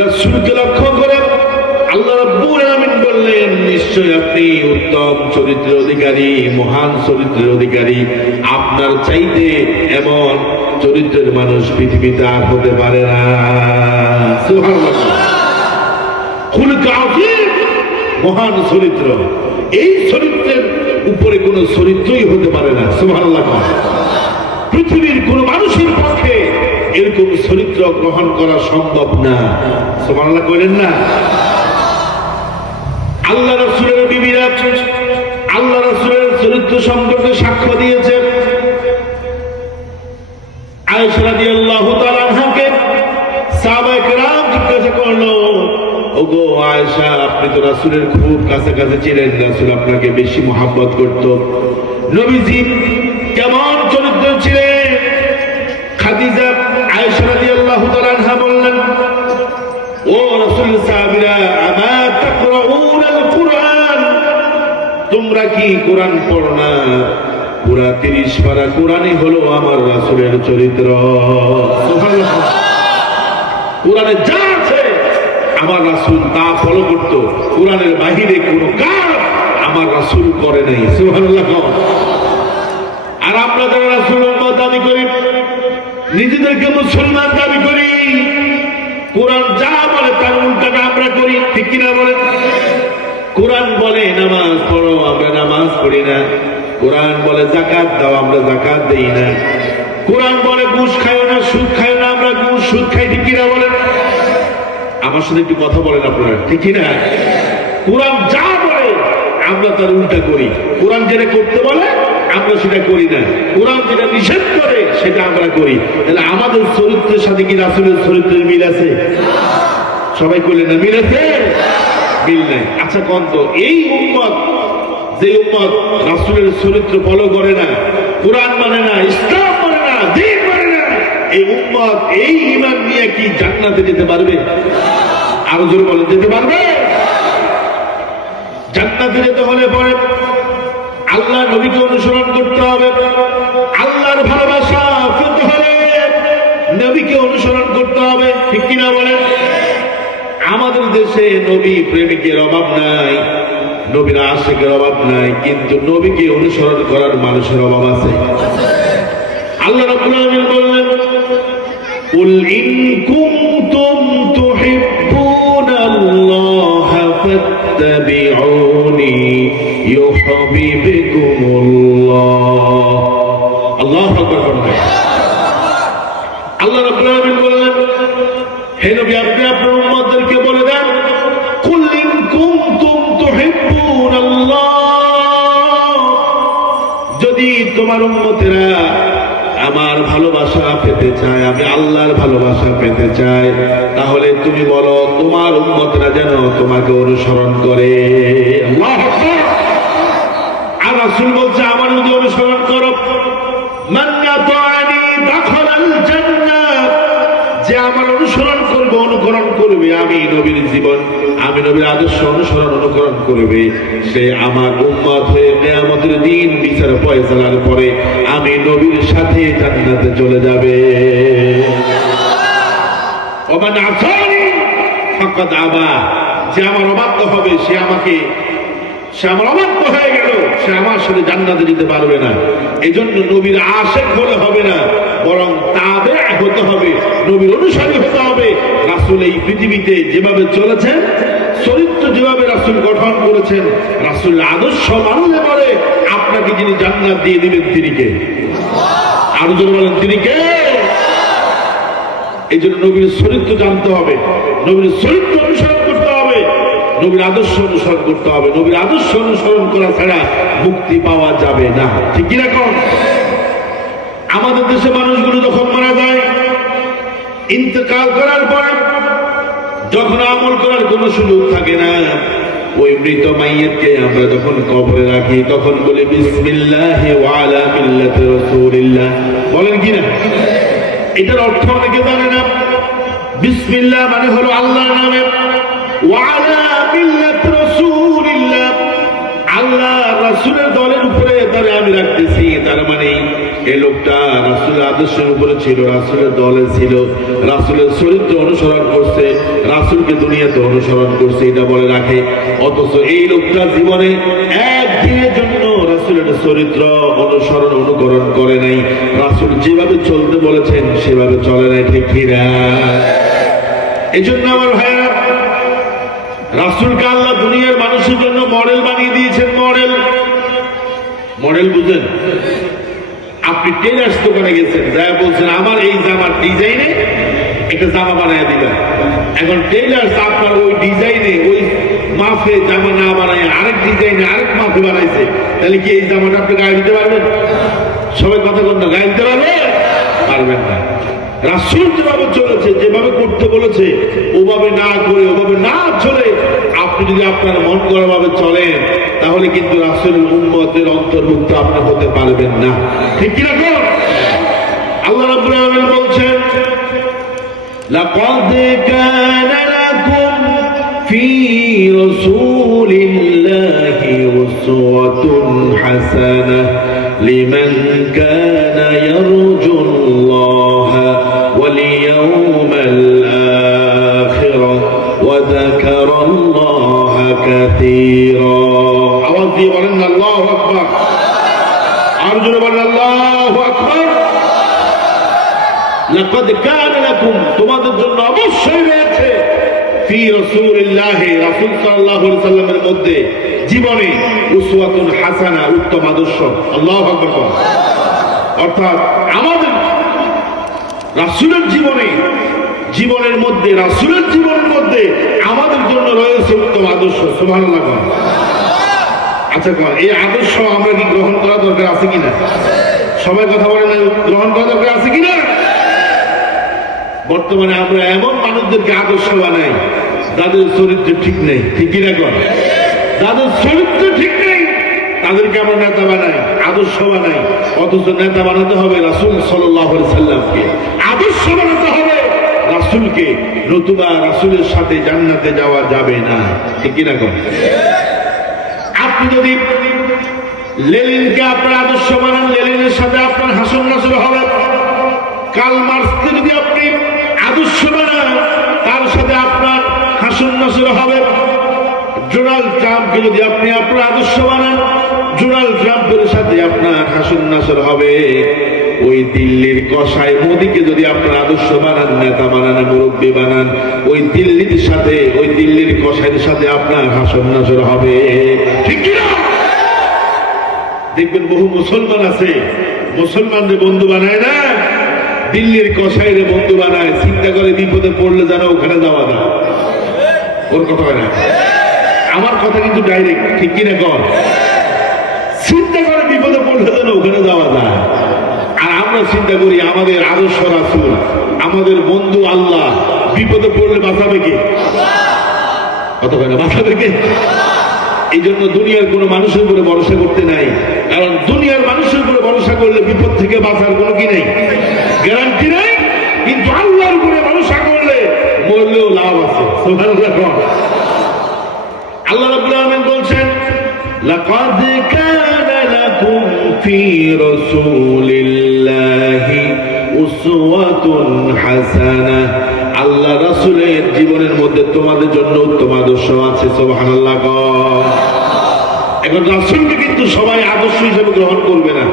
রাসূলকে লক্ষ্য করে আল্লাহ রাব্বুল আলামিন বললেন, নিশ্চয় আপনি উত্তম চরিত্রের অধিকারী, মহান চরিত্রের অধিকারী। আপনার চাইতে এমন চরিত্রের মানুষ পৃথিবীতে আর হতে পারে না। সুবহানাল্লাহ। খুলুক আযীম, মহান চরিত্র। এই চরিত্রের উপরে কোন চরিত্রই হতে পারে না। সুবহানাল্লাহ। পৃথিবীর কোন মানুষের পক্ষে এরকম চরিত্র গ্রহণ করা সম্ভব না। সুবহানাল্লাহ করেন না? আল্লাহ রাসূলের বিবিরা আল্লাহ রাসূলের চরিত্র সম্পর্কে সাক্ষ্য দিয়েছে। আয়েশা রাদিয়াল্লাহু তাআলা আনহাকে সাহাবায়ে কেরাম জিজ্ঞাসা করলো, ওগো আয়েশা, আপনি তো রাসূলের খুব কাছাকাছি ছিলেন, রাসূল আপনাকে বেশি মহব্বত করত, নবীজি কেমন চরিত্র ছিলেন? খাদিজা আয়েশা রাদিয়াল্লাহু তাআলা আনহা বললেন, ও রাসূল সাহাবীরা, আমা তাকরাউনাল কুরআন, তোমরা কি কোরআন পড়ো না? পুরা 30 পারা কোরআনই হলো আমার রাসূলের চরিত্র। সুবহানাল্লাহ। কোরআনে যা আছে আমার রাসূল তা ফলো করত। কোরআনের বাহিরে কোনো কাজ আমার রাসূল করে নাই। সুবহানাল্লাহ। আর আমরা যারা রাসূলের উম্মত দাবি করি, নিজেদেরকে মুসলমান দাবি করি, কোরআন যা বলে তার উল্টাটা আমরা করি, ঠিক কিনা বলেন? কোরআন বলে নামাজ পড়ো, আমরা নামাজ পড়ি না। কোরআন বলে যাকাত দাও, আমরা যাকাত দেই না। কোরআন বলে ঘুষ খাইও না, সুদ খাইও না, আমরা ঘুষ সুদ খাই, ঠিক কিনা বলেন? আমার সাথে একটু কথা বলেন আপনারা, ঠিক কিনা? কোরআন যা বলে আমরা তার উল্টা করি। কোরআন যেটা করতে বলে আমরা সেটা করি না। কোরআন যেটা নিষেধ করে সেটা আমরা করি। তাহলে আমাদের চরিত্রের সাথে কি রাসূলের চরিত্রের মিল আছে? সবাই কইলেন না মিল আছে? মিল নাই। আচ্ছা কোন তো এই উম্মত, যে উম্মত রাসূলের চরিত্র ফলো করে না, কোরআন মানে না, ইসলাম মানে না, দ্বীন মানে না, এই উম্মত এই ঈমান নিয়ে কি জান্নাতে যেতে পারবে? আরো জোরে বলেন, যেতে পারবে? জান্নাতে যেতে হলে পরে আল্লাহ নবীকে অনুসরণ করতে হবে। আল্লাহর ভালোবাসা পেতে হলে নবীকে অনুসরণ করতে হবে, ঠিক কিনা বলেন? আমাদের দেশে নবী প্রেমিকের অভাব নাই, নবীর আশিকের অভাব নাই, কিন্তু নবীকে অনুসরণ করার মানুষের অভাব আছে। আল্লাহ রাব্বুল আলামিন বললেন, কুল ইন কুনতুম তুহিব্বুনাল্লাহা ফাত্তাবিউনি ইউহিব্বুকুমুল্লাহ। আল্লাহু আকবার বলেন। আল্লাহ রাব্বুল আলামিন বললেন, হে নবী, আপনি আপনার উম্মতদেরকে বলে দেন, কুল ইন কুনতুম তুহিব্বুনাল্লাহ, যদি তোমার উম্মতেরা আমার ভালোবাসা পেতে চায়, আমি আল্লাহর ভালোবাসা পেতে চাই, তাহলে তুমি বলো তোমার উম্মতরা যেন তোমাকে অনুসরণ করে। আল্লাহু আকবার। আর রাসূল বলছে, আমার যদি অনুসরণ করো, মান আতাআনি দাখালাল জান্নাহ, যে আমার অনুসরণ করবে, অনুকরণ করবে, আমি নবীর জীবন, আমি নবীর আদর্শ অনুকরণ করবে, সে আমার উম্মত হয়ে কিয়ামতের দিন বিচার ফয়সালার পরে আমি নবীর সাথে জান্নাতে চলে যাবে। ওমান আসানি ফাকাদ আবা, যে আমার অবাধ্য হবে সে আমার অবাধ্য হয়ে গেল, সে আমার সাথে জান্নাতে যেতে পারবে না। এজন্য নবীর আশিক হলে হবে না, বরং তাবে হতে হবে, নবীর অনুসারী হতে হবে। রাসূল এই পৃথিবীতে যেভাবে চলেছেন, চরিত্র যেভাবে রাসূল গঠন করেছেন, রাসূল আদর্শ মানলে পরে আপনাকে যিনি জান্নাত দিয়ে দিবেন তিনি কে? আরো জোরে বলেন, তিনি কে? এই জন্য নবীর চরিত্র জানতে হবে, নবীর চরিত্র অনুসরণ করতে হবে, নবীর আদর্শ অনুসরণ করতে হবে। নবীর আদর্শ অনুসরণ করা ছাড়া মুক্তি পাওয়া যাবে না, ঠিক কিনা? কোন আমাদের দেশে মানুষগুলো যখন মারা যায়, ইন্তেকাল করার পর যখন আমল করার কোনো সুযোগ থাকে না, ওই মৃত মাইয়িতকে আমরা যখন কবরে রাখি তখন বলি বিসমিল্লাহি ওয়া আলা মিল্লাতি রাসূলিল্লাহ, বলেন কি না? এটার অর্থ অনেকে জানে না। বিসমিল্লাহ মানে হলো আল্লাহর নামে, ওয়া আলা মিল্লাতি রাসূলিল্লাহ, আল্লাহ রাসূলের দলের উপরে তারে আমি রাখতেছি। তার মানে এই লোকটা রাসূলের আদর্শের উপরে ছিল, রাসূলের দলে ছিল, রাসূলের চরিত্র অনুসরণ করছে, রাসূল দুনিয়াতে অনুসরণ করছে এটা বলে রাখে, অথচ এই লোকটা জীবনে একদিনের জন্য রাসূলের চরিত্র অনুসরণ অনুকরণ করে নাই, রাসূল যেভাবে চলতে বলেছেন সেভাবে চলে নাই। ঠিক কিনা? এই জন্য আমার ভাইরা, রাসূলকে আল্লাহ দুনিয়ার মানুষের জন্য মডেল বানিয়ে দিয়েছেন। মডেল বুঝেন? আপনি টেলার্স দোকানে গেছেন, যা বলছেন আমার এই জামার ডিজাইনে একটা জামা বানায় দিবেন। এখন টেলার্স আপনার ওই ডিজাইনে ওই মাপে জামা না বানায় আরেক ডিজাইনে আরেক মাপে বানাইছে, তাহলে কি এই জামাটা আপনি গায়ে দিতে পারবেন? সবাই কথা বল না, গায়ে দিতে পারবেন না। রাসূল যেভাবে চলেছে, যেভাবে করতে বলেছে, ওভাবে না করে ওভাবে না চলে আপনি যদি আপনার মন করা ভাবে চলেন, তাহলে কিন্তু রাসূলের উম্মতের অন্তর্ভুক্ত আপনি হতে পারবেন না। ঠিক কি না? আল্লাহ রাব্বুল আলামিন বলছেন, লাকাদ কানা লাকুম ফি রাসূলিল্লাহি উসওয়াতুন হাসানাহ লিমান কানা ইয়ারজুল্লাহা ওয়াল ইয়াওমাল আখির ওয়া যাকারাল্লাহা কাসীরা। আওয়াজ দিয়ে বলেন আল্লাহু আকবার। আর জোরে বলেন আল্লাহু আকবার। লাকাদ কানা লাকুম, তোমাদের জন্য অবশ্যই রয়েছে, ফি রাসূলিল্লাহি, রাসূল সাল্লাল্লাহু আলাইহি সাল্লামের মধ্যে জীবনে উসওয়াতুন হাসানা, উত্তম আদর্শ। আল্লাহু আকবার। অর্থাৎ আমাদের রাসূলের জীবনের মধ্যে রাসূলের জীবনের মধ্যে আমাদের জন্য রয়েছে উত্তম আদর্শ। সুবহানাল্লাহ। আচ্ছা, এই আদর্শ আমরা কি গ্রহণ করা দরকার আছে কিনা? সবাই কথা বলেন, গ্রহণ করা দরকার আছে কিনা? বর্তমানে আমরা এমন মানুষদেরকে আদর্শ বানাই যাদের চরিত্র ঠিক নেই। ঠিক কিনা? যাদের চরিত্র ঠিক নেই তাদেরকে আমরা নেতা বানাই, আদর্শ বানাই। অথচ নেতা বানাতে হবে রাসূল সাল্লাল্লাহু আলাইহি সাল্লামকে, আদর্শ বানাতে হবে রাসূলকে, নতুবা রাসূলের সাথে জান্নাতে যাওয়া যাবে না। ঠিক কিনা? আপনি যদি লেনিনকে আপনার আদর্শ বানান, লেনিনের সাথে আপনার হাসন নাসর হবে। কার্ল মার্ক্সকে যদি আপনি আদর্শ বানান, তার সাথে আপনার হাসন নাসর হবে। ডোনাল্ড ট্রাম্পকে যদি আপনি আপনার আদর্শ বানান, ডোনাল্ড ট্রাম্পের সাথে আপনার হাসন নাসর হবে। ওই দিল্লির কসাই মোদীকে যদি আপনার আদর্শ বানান, নেতা বানান, মুরব্বী বানান, ওই দিল্লির সাথে, ওই দিল্লির কসাইয়ের সাথে আপনার হাসন নাসর হবে। ঠিক কিনা? দেখবেন বহু মুসলমান আছে, মুসলমানদের বন্ধু বানায় না, দিল্লির কসাইরে বন্ধু বানায়। চিন্তা করে বিপদে পড়লে যেন ওখানে যাওয়া না। ওর কথা হয় না, আমার কথা কিন্তু ডাইরেক্ট। ঠিক কিনা? চিন্তা করে বিপদে পড়লে যেন ওখানে যাওয়া যায়। আর আমরা চিন্তা করি আমাদের আদর্শ রাসূল, আমাদের বন্ধু আল্লাহ, বিপদে পড়লে বাঁচাবে কে? কথা হয় না, বাঁচাবে কে? এই জন্য দুনিয়ার কোনো মানুষের উপরে ভরসা করতে নাই, কারণ দুনিয়ার মানুষের উপরে ভরসা করলে বিপদ থেকে বাঁচার কোনো কি নেই, গ্যারান্টি নেই। কিন্তু আল্লাহর উপরে ভরসা করলে মরলেও লাভ আছে। সুবহানাল্লাহ। আল্লাহ রাব্বুল আলামিন বলছেন, লাকাদ কানা লাকুম ফি রাসূলিল্লাহি উসওয়াতুন হাসানাহ, আল্লাহ রাসূলের জীবনের মধ্যে তোমাদের জন্য উত্তম আদর্শ আছে। সুবহানাল্লাহ। এখন রাসূলকে কিন্তু সবাই আদর্শ হিসেবে গ্রহণ করবে না,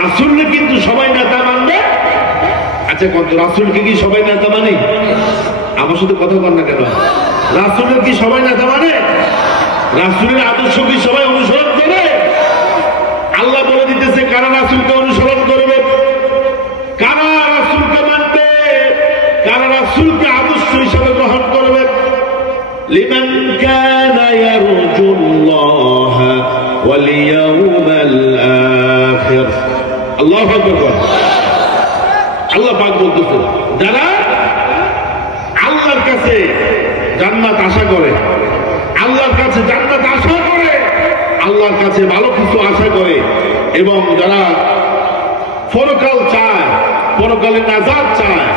রাসূলকে কিন্তু সবাই নেতা মানবে। আচ্ছা, কত রাসূলকে কি সবাই নেতা মানে? আমার সাথে কথা বল না কেন? রাসূলের কি সবাই নেতা মানে? রাসূলের আদর্শ কি সবাই অনুসরণ করে? আল্লাহ বলে দিতেছে কারা রাসূলকে অনুসরণ করবে, কারা রাসূলকে মানবে, কারা রাসূলকে আদর্শ হিসেবে গ্রহণ করবে। লিমান কানা ইয়ারজুল্লাহ ওয়াল ইয়াউমাল আখির। আল্লাহু আকবার। আল্লাহ পাক বলতেছেন, যারা আল্লাহর কাছে জান্নাত আশা করে, আল্লাহর কাছে জান্নাত আশা করে, আল্লাহর কাছে ভালো কিছু আশা করে, এবং যারা পরকাল চায়, পরকালে নাজাত চায়,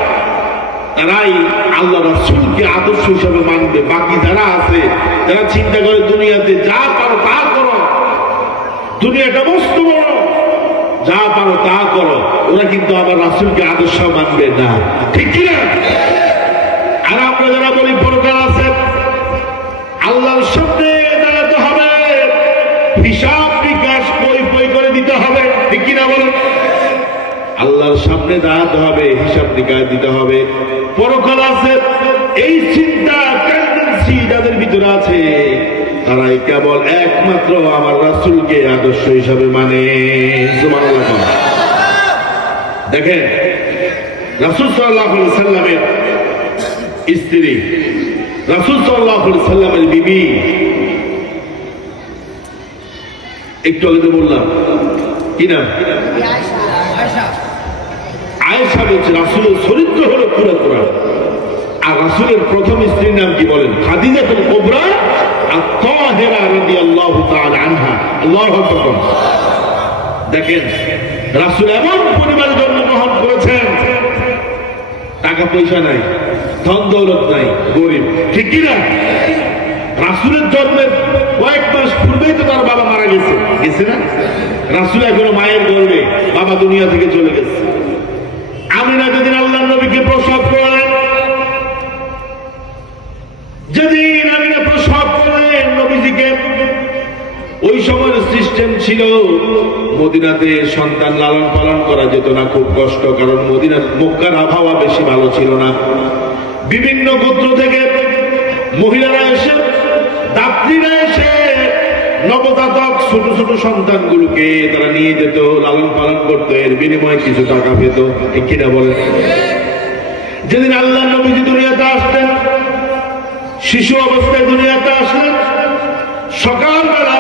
তারাই আল্লাহ রাসূলকে আদর্শ হিসেবে মানবে। বাকি যারা আছে, যারা চিন্তা করে দুনিয়াতে যা পারো তা করো, দুনিয়াটা মস্ত বড়, যা পারো তা করো, ওরা কিন্তু আমার রাসূলকে আদর্শ মানবে না। ঠিক কিনা? আর আমরা যারা বলি পরকাল আছে, সামনে দাঁড়াতে হবে, হিসাব নিকাশ দিতে হবে, পরকাল আছে। এই চিন্তা টেন্ডেন্সি যাদের ভিতরে আছে তারাই কেবল একমাত্র আমার রাসূলকে আদর্শ হিসাবে মানে। সুবহানাল্লাহ। দেখেন রাসূল সাল্লাল্লাহু আলাইহি সাল্লামের স্ত্রী, রাসূল সাল্লাল্লাহু আলাইহি সাল্লামের বিবি, একটু আগে তো বললাম কি নাম? আয়েশা বলছে রাসূলের চরিত্র হলো পুরো কোরআন। আর রাসূলের প্রথম স্ত্রীর নাম কি বলেন? খাদিজাতুল কুবরা আত-তাহিরা রাদিয়াল্লাহু তাআলা আনহা। আল্লাহু আকবার। দেখেন রাসূল এমন পরিবারে জন্মগ্রহণ করেছেন, টাকা পয়সা নাই, ধন দৌলত নাই, গরিব, ঠিক কি না? রাসূলের জন্মের কয়েক মাস পূর্বেই তো তার বাবা মারা গেছে, গেছে না? রাসূল এখনো মায়ের গর্ভে, বাবা দুনিয়া থেকে চলে গেছে। আমিনা যেদিন আল্লাহর নবীকে প্রসব করলেন, যেদিন আমিনা প্রসব করলেন নবীজিকে, ওই সময়ের সিস্টেম ছিল মদিনাতে সন্তান লালন পালন করা যেত না, খুব কষ্ট। কারণ মদিনার মক্কার আবহাওয়া বেশি ভালো ছিল না। বিভিন্ন গোত্র থেকে মহিলারা এসে, দাত্রীরা এসে নবজাতক ছোট ছোট সন্তানগুলোকে তারা নিয়ে যেত, লালন পালন করতো, এর বিনিময়ে কিছু টাকা পেত, ঠিক কিনা বলেন? যেদিন আল্লাহ নবীজি দুনিয়াতে আসতেন, শিশু অবস্থায় দুনিয়াতে আসলেন, সকালবেলা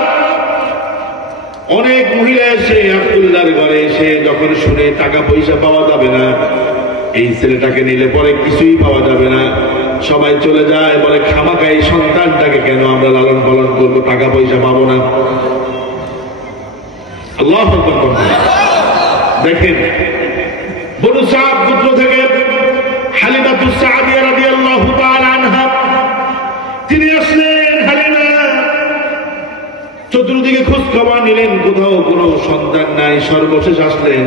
অনেক মহিলা এসে আব্দুল্লাহর ঘরে এসে যখন শুনে টাকা পয়সা পাওয়া যাবে না, এই ছেলেটাকে নিলে পরে কিছুই পাওয়া যাবে না, সবাই চলে যায়, বলে খামাখা এই সন্তানটাকে কেন আমরা লালন পালন করবো, টাকা পয়সা পাবো না। আল্লাহু আকবার। দেখেন বনু সাদ গোত্র থেকে হালিমাতুস সাদিয়া রাদিয়াল্লাহু তাআলা আনহা, তিনি আসলেন। হালিমা চতুর্দিকে খোঁজ খবর নিলেন, কোথাও কোনো সন্তান নাই। সর্বশেষ আসলেন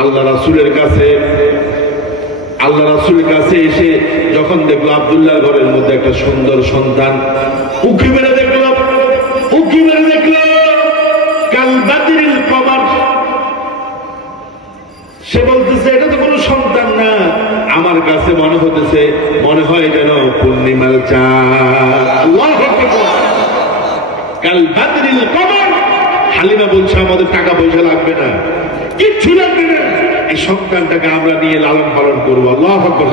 আল্লাহ রাসূলের কাছে। আল্লাহ রাসূলের কাছে এসে যখন দেখলো আব্দুল্লাহর ঘরের মধ্যে একটা সুন্দর সন্তান, উকি মেরে দেখলো, উকি মেরে দেখলো কাল বাদরিল কমার। সে বলতেছে এটা তো কোনো সন্তান না, আমার কাছে মনে হতেছে, মনে হয় যেন পূর্ণিমার চাঁদ। আল্লাহু আকবার। কাল বাদরিল কমার। হালিমা বলছে আমাদের টাকা পয়সা লাগবে না, কিচ্ছু লাগবে না, এই সন্তানটাকে আমরা নিয়ে লালন পালন করবো। আল্লাহু আকবার।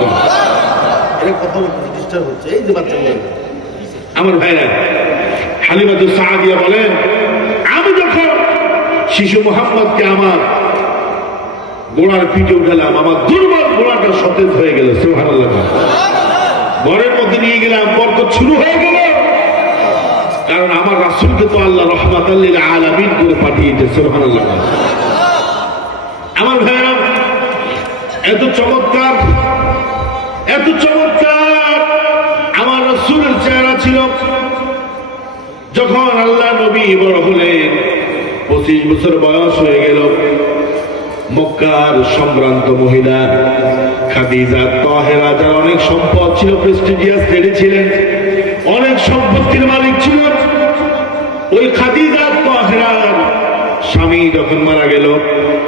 এটা কথা বলতে ডিস্টার্ব হচ্ছে, এই যে বাচ্চাগুলো। আমার ভাইরা, হালিমাতুস সাদিয়া বলেন আমি যখন শিশু মুহাম্মদকে আমার ঘোড়ার পিঠে উঠালাম, আমার দুর্বল ঘোড়াটা সতেজ হয়ে গেল। সুবহানাল্লাহ। ঘরের মধ্যে নিয়ে গেলাম, বরকত শুরু হয়ে গেল। কারণ আমার রাসূলকে তো আল্লাহ রাহমাতাল লিল আলামিন করে পাঠিয়েছে। সুবহানাল্লাহ। আমার ভাইরা, এত চমৎকার, এত চমৎকার আমার রাসূলের চেহারা ছিল। যখন আল্লাহ নবী বড় হলেন, 25 বছর বয়স হয়ে গেল, মক্কার সম্ভ্রান্ত মহিলা খাদিজা তাহেরা, যার অনেক সম্পদ ছিল, প্রেস্টিজিয়াস লেডি ছিলেন, অনেক সম্পত্তির মালিক ছিল, ওই খাদিজা তাহেরার স্বামী যখন মারা গেল,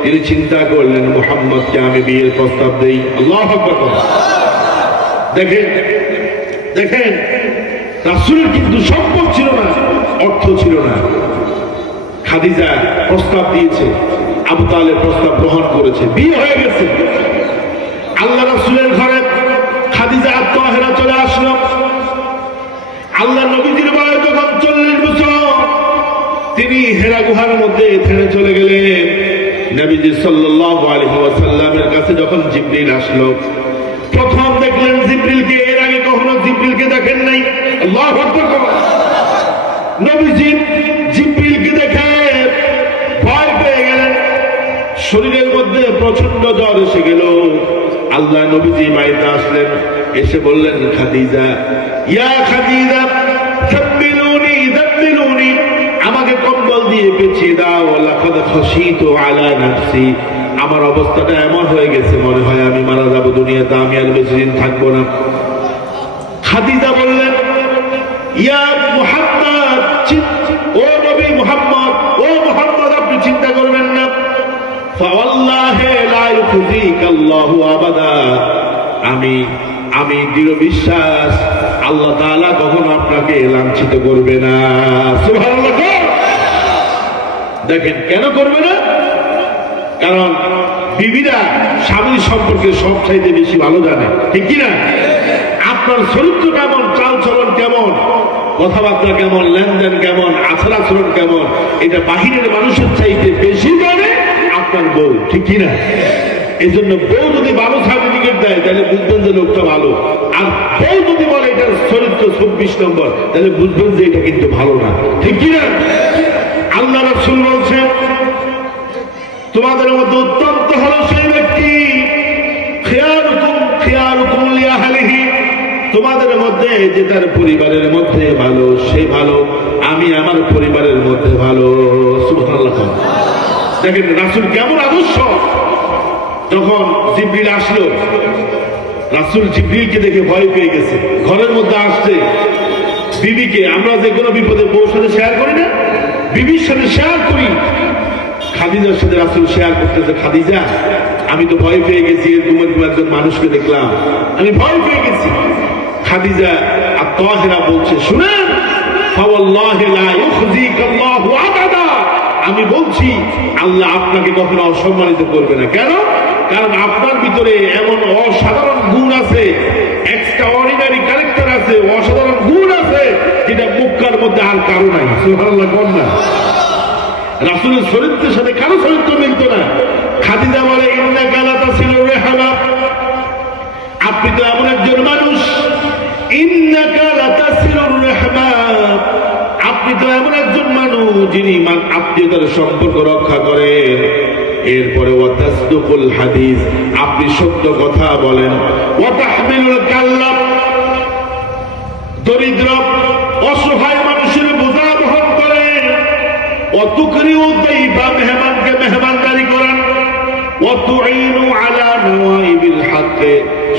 তিনি চিন্তা করলেন মুহাম্মদকে আমি বিয়ের প্রস্তাব দেই। আল্লাহু আকবার। দেখেন দেখেন রাসূলের কিন্তু সম্পদ ছিল না, অর্থ ছিল না। খাদিজা প্রস্তাব দিয়েছে, আবু তালেব প্রস্তাব গ্রহণ করেছে, বিয়ে হয়ে গেছে। আল্লাহ রাসূলের ঘরে খাদিজা তাহেরা চলে আসলো। আল্লাহ নবীজির বয়স যখন 40 বছর, তিনি হেরা গুহার মধ্যে থেমে চলে গেলেন। নবীজি সাল্লাল্লাহু আলাইহি ওয়াসাল্লামের কাছে যখন জিবরিল আসলো, প্রথম দেখলেন জিবরিলকে, এর আগে কখনো জিবরিলকে দেখেন নাই। আল্লাহু আকবার। নবীজি জিবরিলকে দেখে ভয় পেয়ে গেলেন, শরীরের মধ্যে প্রচন্ড জ্বর এসে গেল। আল্লাহ নবীজি বাড়িতে আসলেন, এসে বললেন খাদিজা, ইয়া খাদিজা যাব্বিলুনি যাব্বিলুনি, আমাকে কম্বল দিয়ে পেঁচিয়ে দাও। লাকাদ খাশিতু আলা নাফসি, আমার অবস্থাটা এমন হয়ে গেছে, মনে হয় আমি মারা যাব দুনিয়াতে, আমি আর বেশি দিন থাকবো না। খাদিজা বললেন, ইয়া মুহাম্মদ, ও নবী মুহাম্মদ, ও মুহাম্মদ, আপনি চিন্তা করবেন না। ফাওয়াল্লাহি আমি দৃঢ় বিশ্বাস আল্লাহ তাআলা কখনো আপনাকে লাঞ্ছিত করবে না। সুবহানাল্লাহ। দেখেন কেন করবে না? কারণ বিবিরা স্বামীর সম্পর্কে সব চাইতে বেশি ভালো জানে, ঠিক কিনা? আপনার চরিত্র কেমন, চাল চলন কেমন, কথাবার্তা কেমন, লেনদেন কেমন, আচার আচরণ কেমন, এটা বাহিরের মানুষের চাইতে বেশি জানে আপনার বউ, ঠিক কিনা? এই জন্য বউ যদি ভালো সার্টিফিকেট দেয় তাহলে বুঝবেন যে লোকটা ভালো, আর বউ যদি বলে এটার চরিত্র 24 নম্বর তাহলে বুঝবেন যে এটা কিন্তু ভালো না, ঠিক কিনা? আল্লাহ রাসূল বলছেন তোমাদের মধ্যে অত্যন্ত হলো সেই ব্যক্তি খিয়ারুকুম লিআহলিহি, তোমাদের মধ্যে যে তার পরিবারের মধ্যে ভালো সে ভালো, আমি আমার পরিবারের মধ্যে ভালো। সুবহানাল্লাহ। দেখেন রাসূল কেমন আদর্শ। যখন জিবরিল আসলো, রাসূল জিবরিলকে দেখে ভয় পেয়ে গেছে, ঘরের মধ্যে আসছে বিবিকে, আমরা যে কোনো বিপদে বউর সাথে শেয়ার করি না, বিবির সাথে শেয়ার করি। খাদিজার সাথে রাসূল শেয়ার করতেছে, খাদিজা আমি তো ভয় পেয়ে গেছি, এরকম একজন মানুষকে দেখলাম, আমি ভয় পেয়ে গেছি। খাদিজা আত-তাহিরা বলছে শুনেন, ফাওয়াল্লাহি লা ইউখজিকাল্লাহু আবাদা, আমি বলছি আল্লাহ আপনাকে কখনো অসম্মানিত করবে না। কেন? কারণ আপনার ভিতরে এমন অসাধারণ গুণ আছে, এক্সট্রাঅর্ডিনারি ক্যারেক্টার আছে, অসাধারণ গুণ আছে যেটা মক্কার মধ্যে আর কারো নাই। সুবহানাল্লাহ। কোন না? রাসূলের চরিত্রের সাথে কারো চরিত্র মিলত না। খাদিজা বলে ইন্নাকা লা তাসিলুর রাহমা, আপনি তো এমন একজন মানুষ, ইন্নাকা লা তাসিলুর রাহমা, আপনি তো এমন একজন মানুষ যিনি আত্মীয়তার সম্পর্ক রক্ষা করেন। এরপরে ওয়া তাসদুকুল হাদিস, আপনি সত্য কথা বলেন। ওয়া তাহমিলুল কাল্লা, দরিদ্র অসহায় মানুষের বোঝা বহন করেন। ওয়া তুকরিউ দাইফা, মেহমানকে মেহমানদারি করেন। ওয়া তুঈনু আলা নওয়াইবিল হক,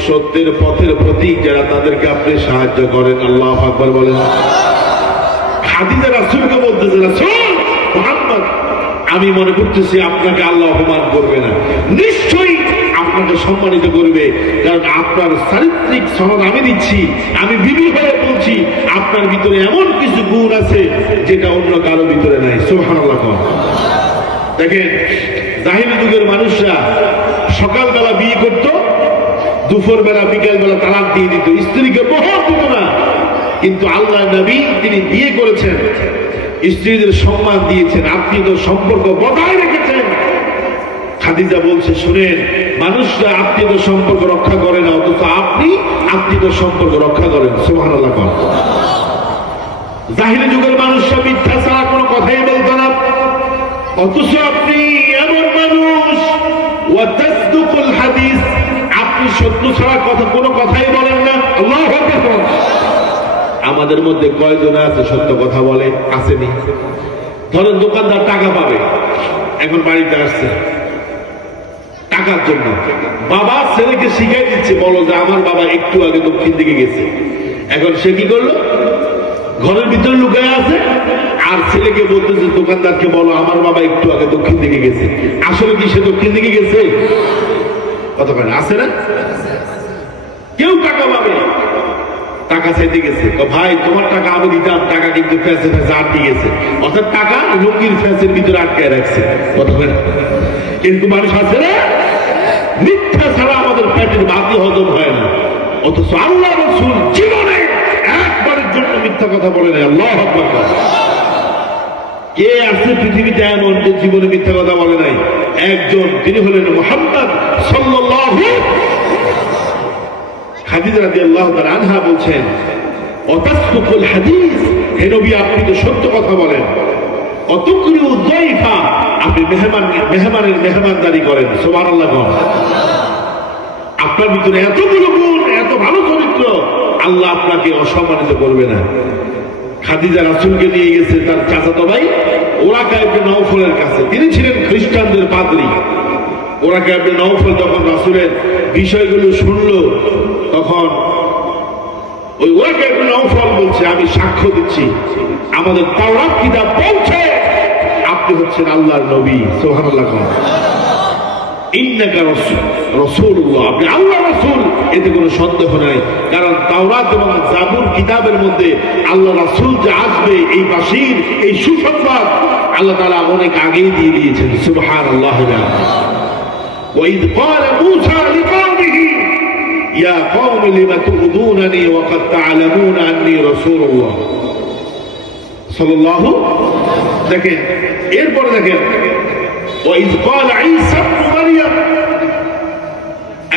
সত্যের পথের প্রতীক যারা তাদেরকে আপনি সাহায্য করেন। আল্লাহু আকবার বলেন। খাদিজা রাসূলকে বলতেছে, রাসূল মুহাম্মদ, আমি মনে করতেছি আপনাকে আল্লাহ অপমান করবে না, নিশ্চয়ই আপনাকে সম্মানিত করবে, কারণ আপনার চারিত্রিক সনদ আমি দিচ্ছি, আমি বিবি হয়ে বলছি আপনার ভিতরে এমন কিছু গুণ আছে যেটা অন্য কারো ভিতরে নাই। সুবহানাল্লাহ। দেখেন জাহিলি যুগের মানুষরা সকালবেলা বিয়ে করত, দুপুরবেলা বিকেলবেলা তালাক দিয়ে দিত, স্ত্রীকে বহর দিত না। কিন্তু আল্লাহ নবী তিনি বিয়ে করেছেন, স্ত্রীদের সম্মান দিয়েছেন, আত্মীয়তার সম্পর্ক বজায় রেখেছেন। খাদিজা বলছে শুনেন, মানুষরা আত্মীয়তার সম্পর্ক রক্ষা করে না, অথচ আপনি আত্মীয়তার সম্পর্ক রক্ষা করেন। সুবহানাল্লাহ। জাহিলি যুগের মানুষরা মিথ্যা ছাড়া কোনো কথাই বলতো না, অথচ আপনি এমন মানুষ ওয়া তাসদুকুল হাদিস, আপনি সত্য ছাড়া কথা কোনো কথাই বলেন না। আল্লাহু আকবার। আমাদের মধ্যে কয়জন আছে সত্য কথা বলে? আসেনি? ধরেন দোকানদার টাকা পাবে, এখন বাড়িতে আসছে টাকার জন্য, বাবা ছেলেকে শিখাই দিচ্ছে, বলো যে আমার বাবা একটু আগে দক্ষিণ দিকে গেছে। এখন সে কি করলো? ঘরের ভিতরে লুকায় আছে, আর ছেলেকে বলতেছে দোকানদারকে বলো আমার বাবা একটু আগে দক্ষিণ দিকে গেছে। আসলে কি সে দক্ষিণ দিকে গেছে? কতক্ষণ আছে না? কেউ টাকা পাবে, টাকা চাইতে গেছে, ভাই তোমার টাকা আমি দিতাম, টাকা কিন্তু ফেসে ফেসে আটকে গেছে, অর্থাৎ টাকা লুঙ্গির ফেসের ভিতরে আটকায় রাখছে। কতক্ষণ কিন্তু মানুষ আছে না, মিথ্যা ছাড়া আমাদের পেটের ভাতই হজম হয় না, অথচ আল্লাহ রাসূল জীবনে একবারের জন্য মিথ্যা কথা বলে নাই। আল্লাহু আকবার। কে আছে পৃথিবীতে এমন যে জীবনে মিথ্যা কথা বলে নাই? একজন, তিনি হলেন মুহাম্মদ সাল্লাল্লাহু। খাদিজা রাদিয়াল্লাহু তাআলা আনহা বলছেন, অতাসদুকুল হাদিস, হে নবী আপনি তো সত্য কথা বলেন। অতুকরিউ দাইফা, আপনি মেহমানের মেহমানদারি করেন। সুবহানাল্লাহ। আপনার ভিতরে এতগুলো গুণ, এত ভালো চরিত্র, আল্লাহ আপনাকে অসম্মানিত করবে না। খাদিজা রাসূলকে নিয়ে গেছে তার চাচাতো ভাই ওরাকা ইবনে নওফলের কাছে, তিনি ছিলেন খ্রিস্টানদের পাদ্রী। ওরাকা ইবনে নওফল যখন রাসূলের বিষয়গুলো শুনলো, তখন ওই ওরাকা ইবনে নওফল বলছে, আমি সাক্ষ্য দিচ্ছি আমাদের তাওরাত কিতাব বলছে আপনি হচ্ছেন আল্লাহর নবী। সুবহানাল্লাহ। ইন্নাকা রাসূলুল্লাহ, আপনি আল্লাহ রাসূল, এতে কোনো সন্দেহ নাই। কারণ তাওরাত এবং জাবুর কিতাবের মধ্যে আল্লাহ রাসূল যে আসবে, এই বাশীর, এই সুসংবাদ আল্লাহ তাআলা অনেক আগেই দিয়ে দিয়েছেন। সুবহানাল্লাহ। وإذ قال موسى لقومه يا قوم لم تؤذونني وقد تعلمون أني رسول الله صلى الله দেখেন এরপরে দেখেন وإذ قال عيسى ابن مريم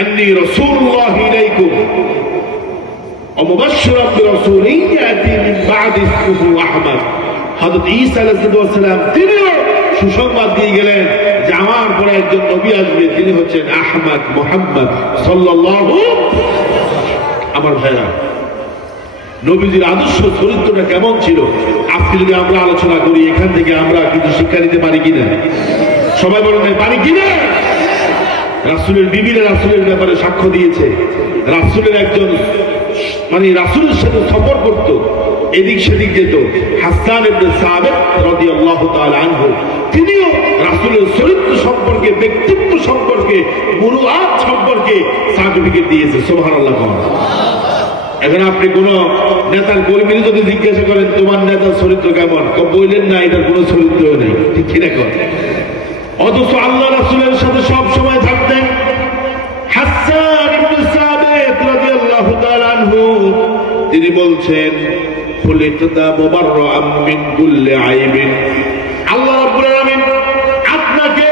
أني رسول الله إليكم ومبشرا برسول يأتي من بعد اسمه أحمد। হযরত ঈসা আলাইহিস সালাম তিনিও সুসংবাদ দিয়ে গেলেন যে আমার পরে একজন নবী আসবে, তিনি হচ্ছেন আহমদ, মুহাম্মদ সাল্লাল্লাহু। আমার ভাইরা, নবীজির আদর্শ চরিত্রটা কেমন ছিল আজকে যদি আমরা আলোচনা করি, এখান থেকে আমরা কিছু শিক্ষা নিতে পারি কিনা? সবাই বলেন পারি কিনা? রাসূলের বিবিরা রাসূলের ব্যাপারে সাক্ষ্য দিয়েছে। রাসূলের একজন রাসূলের সাথে সফর করত, এদিক সেদিক যেত। হাসান ইবনে সাবিত রাদিয়াল্লাহু তাআলা আনহু, তিনিও রাসূলের চরিত্র সম্পর্কে, ব্যক্তিত্ব সম্পর্কে, মুরুআত সম্পর্কে সার্টিফিকেট দিয়েছে। সুবহানাল্লাহ। এখন আপনি কোন নেতার কর্মী যদি জিজ্ঞাসা করেন তোমার নেতার চরিত্র কেমন, বললেন না এটার কোনো চরিত্র নেই, ঠিক কিনা? অথচ আল্লাহ রাসূলের সাথে সব সময় থাকতেন। হাসান ইবনে সাবিত রাদিয়াল্লাহু তাআলা আনহু তিনি বলছেন খুলিকতা মুবাররাআম মিন কুল্লি আইবিন, আল্লাহ রাব্বুল আলামিন আপনাকে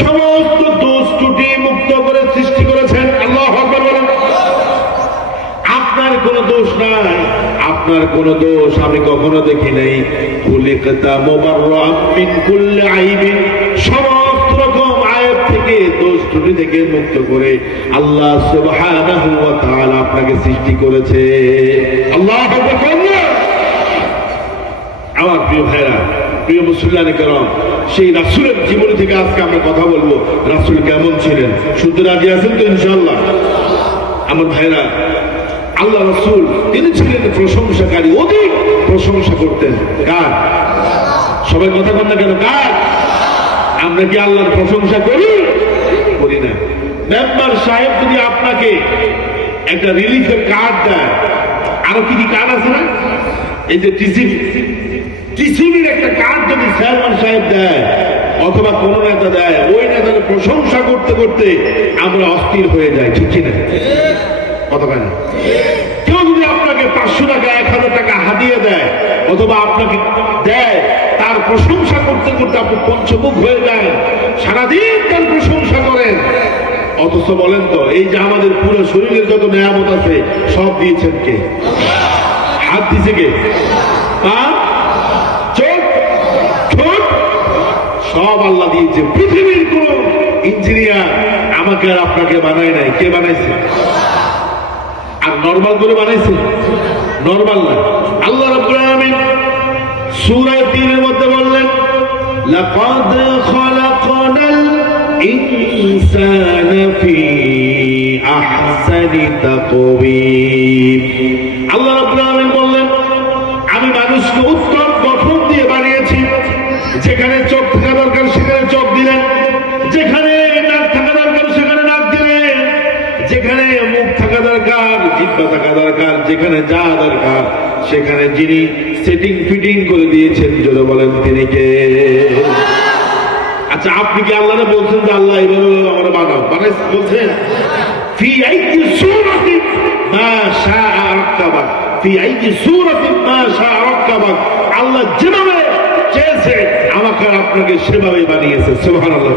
সমস্ত দোষ ত্রুটি মুক্ত করে সৃষ্টি করেছেন। আল্লাহু আকবার বলেন। আপনার কোনো দোষ নাই, আপনার কোনো দোষ আমি কখনো দেখি নাই। খুলিকতা মুবাররাআম মিন কুল্লি আইবিন, সমস্ত রকম আয়াব থেকে, দোষ ত্রুটি থেকে মুক্ত করে আল্লাহ সুবহানাহু ওয়া তাআলা আপনাকে সৃষ্টি করেছে। আল্লাহু আকবার। আমার প্রিয় ভাইরা, প্রিয় মুসলিম کرام, সেই রাসূলের জীবনী থেকে আজকে আমরা কথা বলবো। রাসূল কেমন ছিলেন? শুনতে রাজি আছেন তো ইনশাআল্লাহ? আমার ভাইরা, আল্লাহ রাসূল তিনি ছিলেন প্রশংসাকারী, অধিক প্রশংসা করতেন। কার? সবাই কথা বলেন না কেন? কার? আমরা কি আল্লাহর প্রশংসা করি? করি না। মেম্বার সাহেব যদি আপনাকে একটা রিলিফের কার্ড দেয়, আরো কি কি কার্ড আছে না, এই যে টিসিবির একটা কার্ড যদি চেয়ারম্যান সাহেব দেয় অথবা কোন নেতা দেয়, ওই নেতার প্রশংসা করতে করতে আমরা অস্থির হয়ে যাই, ঠিক কিনা? কতক্ষণ কেউ যদি আপনাকে 500 টাকা 1000 টাকা হাদিয়ে দেয় অথবা আপনাকে দেয়, তার প্রশংসা করতে করতে আপনি পঞ্চমুখ হয়ে যায়, সারাদিন তার প্রশংসা করেন। অথচ বলেন তো, এই যে আমাদের পুরো শরীরের যত নেয়ামত আছে সব দিয়েছেন কে? হাত দিয়েছে কে? পা, চোখ, ঠোঁট, সব আল্লাহ দিয়েছে। পৃথিবীর কোন ইঞ্জিনিয়ার আমাকে আর আপনাকে বানায় নাই। কে বানাইছে? আর নরমাল করে বানাইছে? নরমাল না। আল্লাহ রাব্বুল আলামিন সূরা 3 এর মধ্যে বললেন লাকাদ খালাকনাল ইনসানা ফি আহসানি তাকওয়িম। আল্লাহ রাব্বুল আলামিন বললেন আমি মানুষকে উত্তম গঠন দিয়ে বানিয়েছি। যেখানে চোখ থাকা দরকার সেখানে চোখ দিলেন, যেখানে নাক থাকা দরকার সেখানে নাক দিলেন, যেখানে মুখ থাকা দরকার, জিহ্বা থাকা দরকার, যেখানে যা দরকার সেখানে যিনি সেটিং ফিটিং করে দিয়েছেন, যদি বলেন তিনি কে? আচ্ছা, আপনি কি আল্লাহরে বলছেন যে আল্লাহ এইভাবে আমরা বানাও? বানাই বলছেন? ফি আইয়ি সূরাতিন মা শাআ রাক্কাবাক, ফি আইয়ি সূরাতিন মা শাআ রাক্কাবাক। আল্লাহ যেভাবে চেয়েছে আমাকে আপনাকে সেভাবে বানিয়েছে। সুবহানাল্লাহ।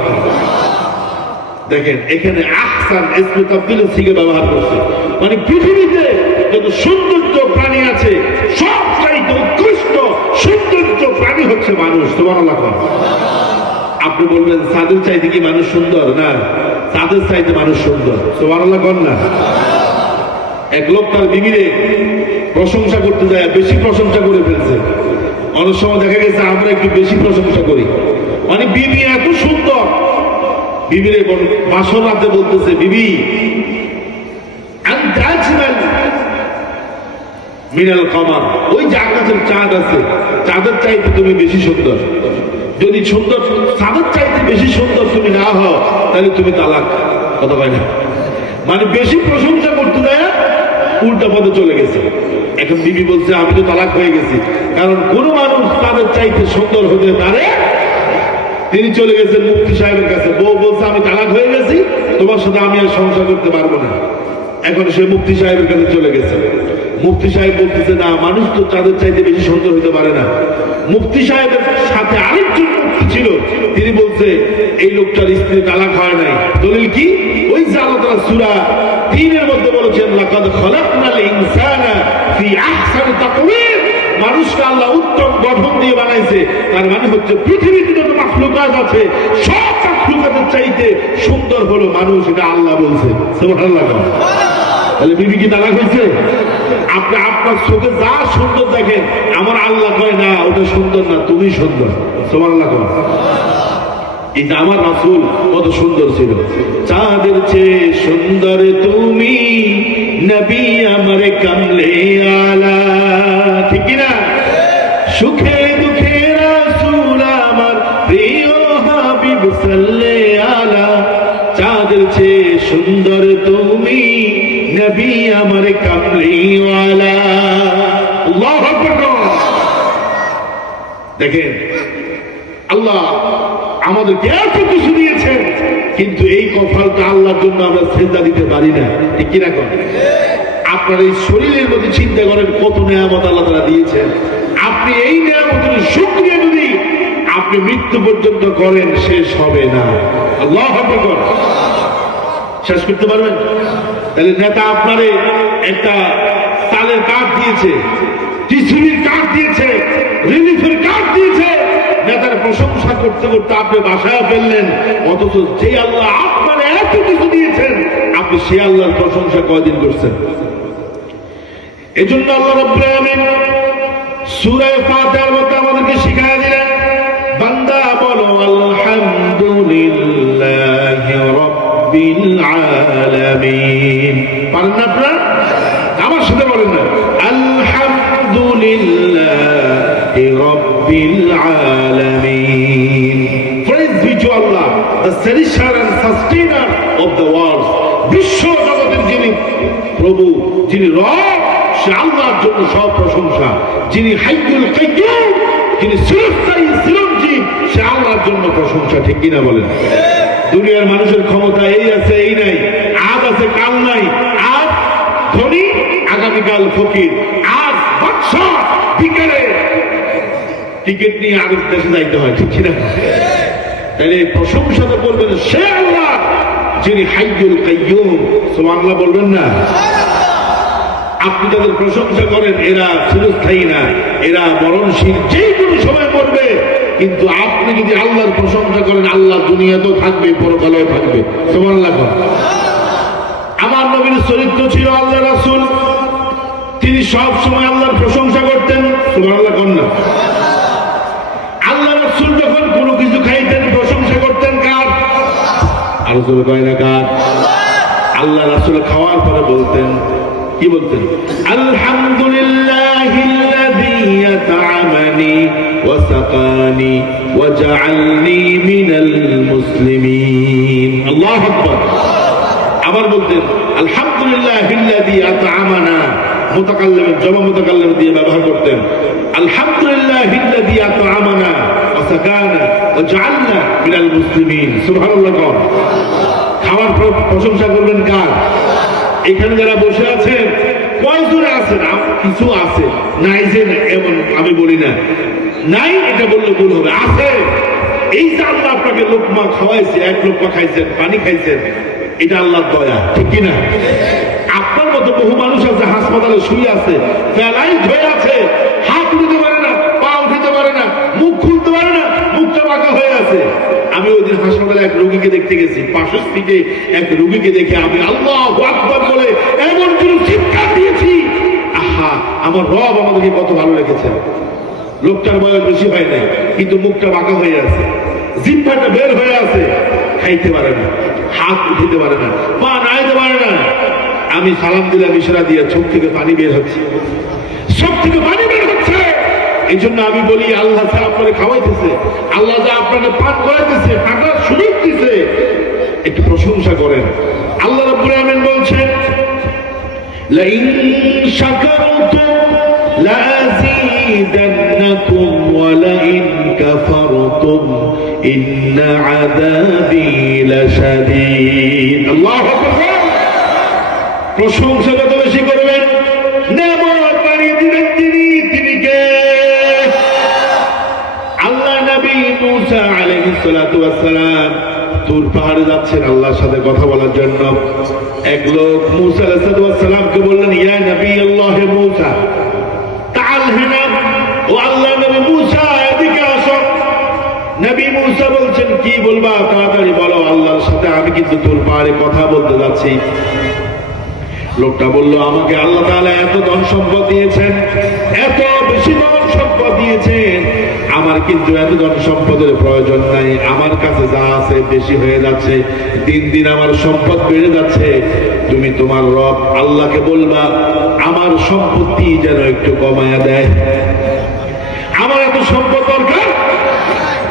দেখেন এখানে আহসান ইসমে তাবদীল সিগে ব্যবহার করছে, মানে পৃথিবীতে যত সৌন্দর্য প্রাণী আছে সবচাইতে উৎকৃষ্ট সৌন্দর্য প্রাণী হচ্ছে মানুষ। সুবহানাল্লাহ। আপনি বলবেন সাদের চাইতে কি মানুষ সুন্দর? না, সাদের চাইতে মানুষ সুন্দর। সুবহানাল্লাহ কর না। এক লোক তার বিবিরে প্রশংসা করতে যায়, বেশি প্রশংসা করে ফেলছে। অনেক সময় দেখা গেছে আমরা একটু বেশি প্রশংসা করি, মানে বিবি এত সুন্দর, বিবিরে বাসর রাতে বলতেছে বিবি মিনাল কামার, ওই যে আকাশের চাঁদ আছে, চাঁদের চাইতে তুমি বেশি সুন্দর। যদি সুন্দর চাঁদের চাইতে বেশি সুন্দর তুমি না হও, তাহলে তুমি তালাক। কথা হয় না, মানে বেশি প্রশংসা করতে দেয়, উল্টা পথে চলে গেছে। এখন বিবি বলছে আমি তো তালাক হয়ে গেছি, কারণ কোন মানুষ তাদের চাইতে সুন্দর হতে পারে। তিনি চলে গেছেন মুফতি সাহেবের কাছে, বউ বলছে আমি তালাক হয়ে গেছি, তোমার সাথে আমি আর সংসার করতে পারবো না। এখন সে মুফতি সাহেবের কাছে চলে গেছে। মুফতি সাহেব বলতেছে না, মানুষ তো তাদের চাইতে বেশি সুন্দর হতে পারে না। মুফতি সাহেবের সাথে আরেকজন মুফতি ছিল, তিনি বলছে এই লোকটার স্ত্রী তালাক হয় নাই। দলিল কি? ওই যে আল্লাহ তাআলা সূরা ৩ এর মধ্যে বলেছেন লাকাদ খালাকনাল ইনসানা ফি আহসানি তাকওয়িম, মানুষকে আল্লাহ উত্তম গঠন দিয়ে বানাইছে। তার মানে হচ্ছে পৃথিবীতে যত মাখলুকাত আছে, সব মাখলুকাতের চাইতে সুন্দর হলো মানুষ, এটা আল্লাহ বলছে। সুবহানাল্লাহ। তাহলে বিবি কি তালাক হয়েছে? আপনি আপনার চোখে যা সুন্দর দেখেন, আমার আল্লাহ কয় না ওটা সুন্দর না, তুমি সুন্দর। সুবহানাল্লাহ। এই যে আমার রাসূল কত সুন্দর ছিল, চাঁদের চেয়ে সুন্দর তুমি, নবী আমার কামলে আলা। ঠিক কি না? সুখে দুঃখে রাসূল আমার প্রিয় হাবিব সাল্লে আলা, চাঁদের চেয়ে সুন্দর তুমি, নবী আমার কামলে আলা। আল্লাহু আকবার। দেখেন আল্লাহ আমাদেরকে এত কিছু দিয়েছেন, কিন্তু এই কপালটা আল্লাহর জন্য আমরা সেজদা দিতে পারি না। ঠিক কিনা? আপনার এই শরীরের মধ্যে চিন্তা করেন কত নেয়ামত আল্লাহ তাআলা দিয়েছেন। আপনি এই নেয়ামতের শুকরিয়া যদি আপনি মৃত্যু পর্যন্ত করেন, শেষ হবে না। আল্লাহু আকবার। শেষ করতে পারবেন? তাহলে নেতা আপনারে একটা তালের কার্ড দিয়েছে, টিসিবির কার্ড দিয়েছে, রিলিফের কার্ড দিয়েছে, নেতার প্রশংসা করতে করতে আপনি বাসায় ফেললেন, অথচ যে আল্লাহ আপনার এত কিছু দিয়েছেন, আপনি সে আল্লাহর প্রশংসা কয়দিন করছেন? এজন্য আল্লাহ রাব্বুল আলামিন সূরা ফাতিহার মধ্যে আমাদেরকে শিখিয়ে দিলেন, বান্দা বলো আলহামদুলিল্লাহি রাব্বিল আলামিন। পারেন না আপনারা? আমার সাথে বলেন না, আলহামদুলিল্লাহি রাব্বিল আলামিন। Praise be to Allah, the cherisher and sustainer of the world. বিশ্ব জগতের যিনি প্রভু, যিনি রব, সে আল্লাহর জন্য সব প্রশংসা। যিনি হাইয়ুল কাইয়্যুম, যিনি চিরস্থায়ী চিরঞ্জীব, সে আল্লাহর জন্য প্রশংসা। ঠিক কিনা বলেন? দুনিয়ার মানুষের ক্ষমতা এই আছে এই নাই, আজ আছে কাল নাই, আজ ধনী আগামীকাল ফকির, আজ বাদশা বিকেলে টিকিট নিয়ে আরেক দেশে যাইতে হয়। ঠিক কিনা? তাহলে প্রশংসা তো বলবেন সে আল্লাহ যিনি হাইয়ুল কাইয়্যুম। সুবহানাল্লাহ বলবেন না? আপনি তাদের প্রশংসা করেন, এরা চিরস্থায়ী না, এরা মরণশীল, যে কোনো সময় মরবে। কিন্তু আপনি যদি আল্লাহর প্রশংসা করেন, আল্লাহ দুনিয়াতেও থাকবে, পরকালেও থাকবে। সুবহানাল্লাহ। আমার নবীর চরিত্র ছিল আল্লাহ রাসূল, তিনি সব সময় আল্লাহর প্রশংসা করতেন। সুবহানাল্লাহ কন্যা। আল্লাহ রাসূল যখন কোনো কিছু খাইতেন, প্রশংসা করতেন কার? আর জোরে কয় না কার? আল্লাহ রাসূল খাওয়ার পরে বলতেন, কি বলতেন? আলহামদুলিল্লাহিল্লাযী আত'আমানি ওয়া সাকানি ওয়া জাআলনি মিনাল মুসলিমিন। আল্লাহু আকবার। আবার বলতেন আলহামদুলিল্লাহিল্লাযী আত'আমানা, মুতাকাল্লিম জমা মুতাকাল্লিম দিয়ে ব্যবহার করতেন। আলহামদুলিল্লাহিল্লাযী আত'আমানা ওয়া সাকানা ওয়া জাআলনা মিনাল মুসলিমিন। সুবহানাল্লাহ। খাওয়ার প্রশংসা করবেন কার? এখানে যারা বসে আছেন, কয়জনে আছেন? কিছু আছে, নাই যে না এমন আমি বলি না, নাই এটা বললে ভুল হবে, আছে। এই যে আল্লাহ আপনাকে লোকমা খাওয়াইছে, এক লোকমা খাইছেন, পানি খাইছেন, এটা আল্লাহর দয়া। ঠিক কিনা? আপনার মতো বহু মানুষ আছে হাসপাতালে শুয়ে আছে, প্যারালাইজড হয়ে আছে, হাত উঠাতে পারে না, পা উঠাতে পারে না, মুখ খুলতে পারে না, মুখটা বাঁকা হয়ে আছে। আমি ওই দিন হাসপাতালে এক রোগীকে দেখতে গেছি, পাশের সিটে এক রোগীকে দেখে আমি আল্লাহু আকবার বলে এমন কোন চিৎকার দিয়েছি, আহা আমার রব আমাদেরকে কত ভালো রেখেছেন। লোকটার বয়স বেশি হয় নাই, কিন্তু মুখটা বাঁকা হয়ে আছে, জিহ্বাটা বের হয়ে আছে, খাইতে পারে না, হাত উঠাতে পারে না, পা নাড়াইতে পারে না। আমি সালাম দিলাম ইশারা দিয়ে, চোখ থেকে পানি বের হচ্ছে। থেকে পানি বের হচ্ছে। এই জন্য আমি বলি আল্লাহ যা আপনাকে খাওয়াইতেছে, আল্লাহ যা আপনাকে পান করাইতেছে, হাঁটার সুযোগ দিছে, একটু প্রশংসা করেন। আল্লাহ রাব্বুল আলামিন বলছেন লাইন শাকারতুম লাযীদান্নাকুম ওয়া লাইন কাফারতুম ইন্না আযাবী লাশাদীদ। আল্লাহু আকবার। প্রশংসা যত বেশি করবেন, নেয়ামত বাড়িয়ে দিবেন তিনি কে? আল্লাহ নবী মুসা আলাইহিস সালাতু ওয়াস সালাম তুর পাহাড়ে যাচ্ছেন আল্লাহর সাথে কথা বলার জন্য। এক লোক মুসা আলাইহিস সালাতু ওয়াস সালামকে বললেন, ইয়া নবী আল্লাহ মুসা তাআল হিনা, ও আল্লাহ নবী মুসা এদিকে আসো। নবী মুসা বলছেন, কি বলবা তাড়াতাড়ি বলো, আল্লাহর সাথে আমি কিন্তু তুর পাহাড়ে কথা বলতে যাচ্ছি। লোকটা বলল, আমাকে আল্লাহ তাআলা এত ধন সম্পদ দিয়েছেন, এত বেশি ধন সম্পদ দিয়েছেন, আমার কিন্তু এত ধন সম্পদের প্রয়োজন নাই, আমার কাছে যা আছে বেশি হয়ে যাচ্ছে, দিন দিন আমার সম্পদ বেড়ে যাচ্ছে। তুমি তোমার রব আল্লাহকে বলবা আমার সম্পত্তি যেন একটু কমায়া দেয়। আমার এত সম্পদ দরকার,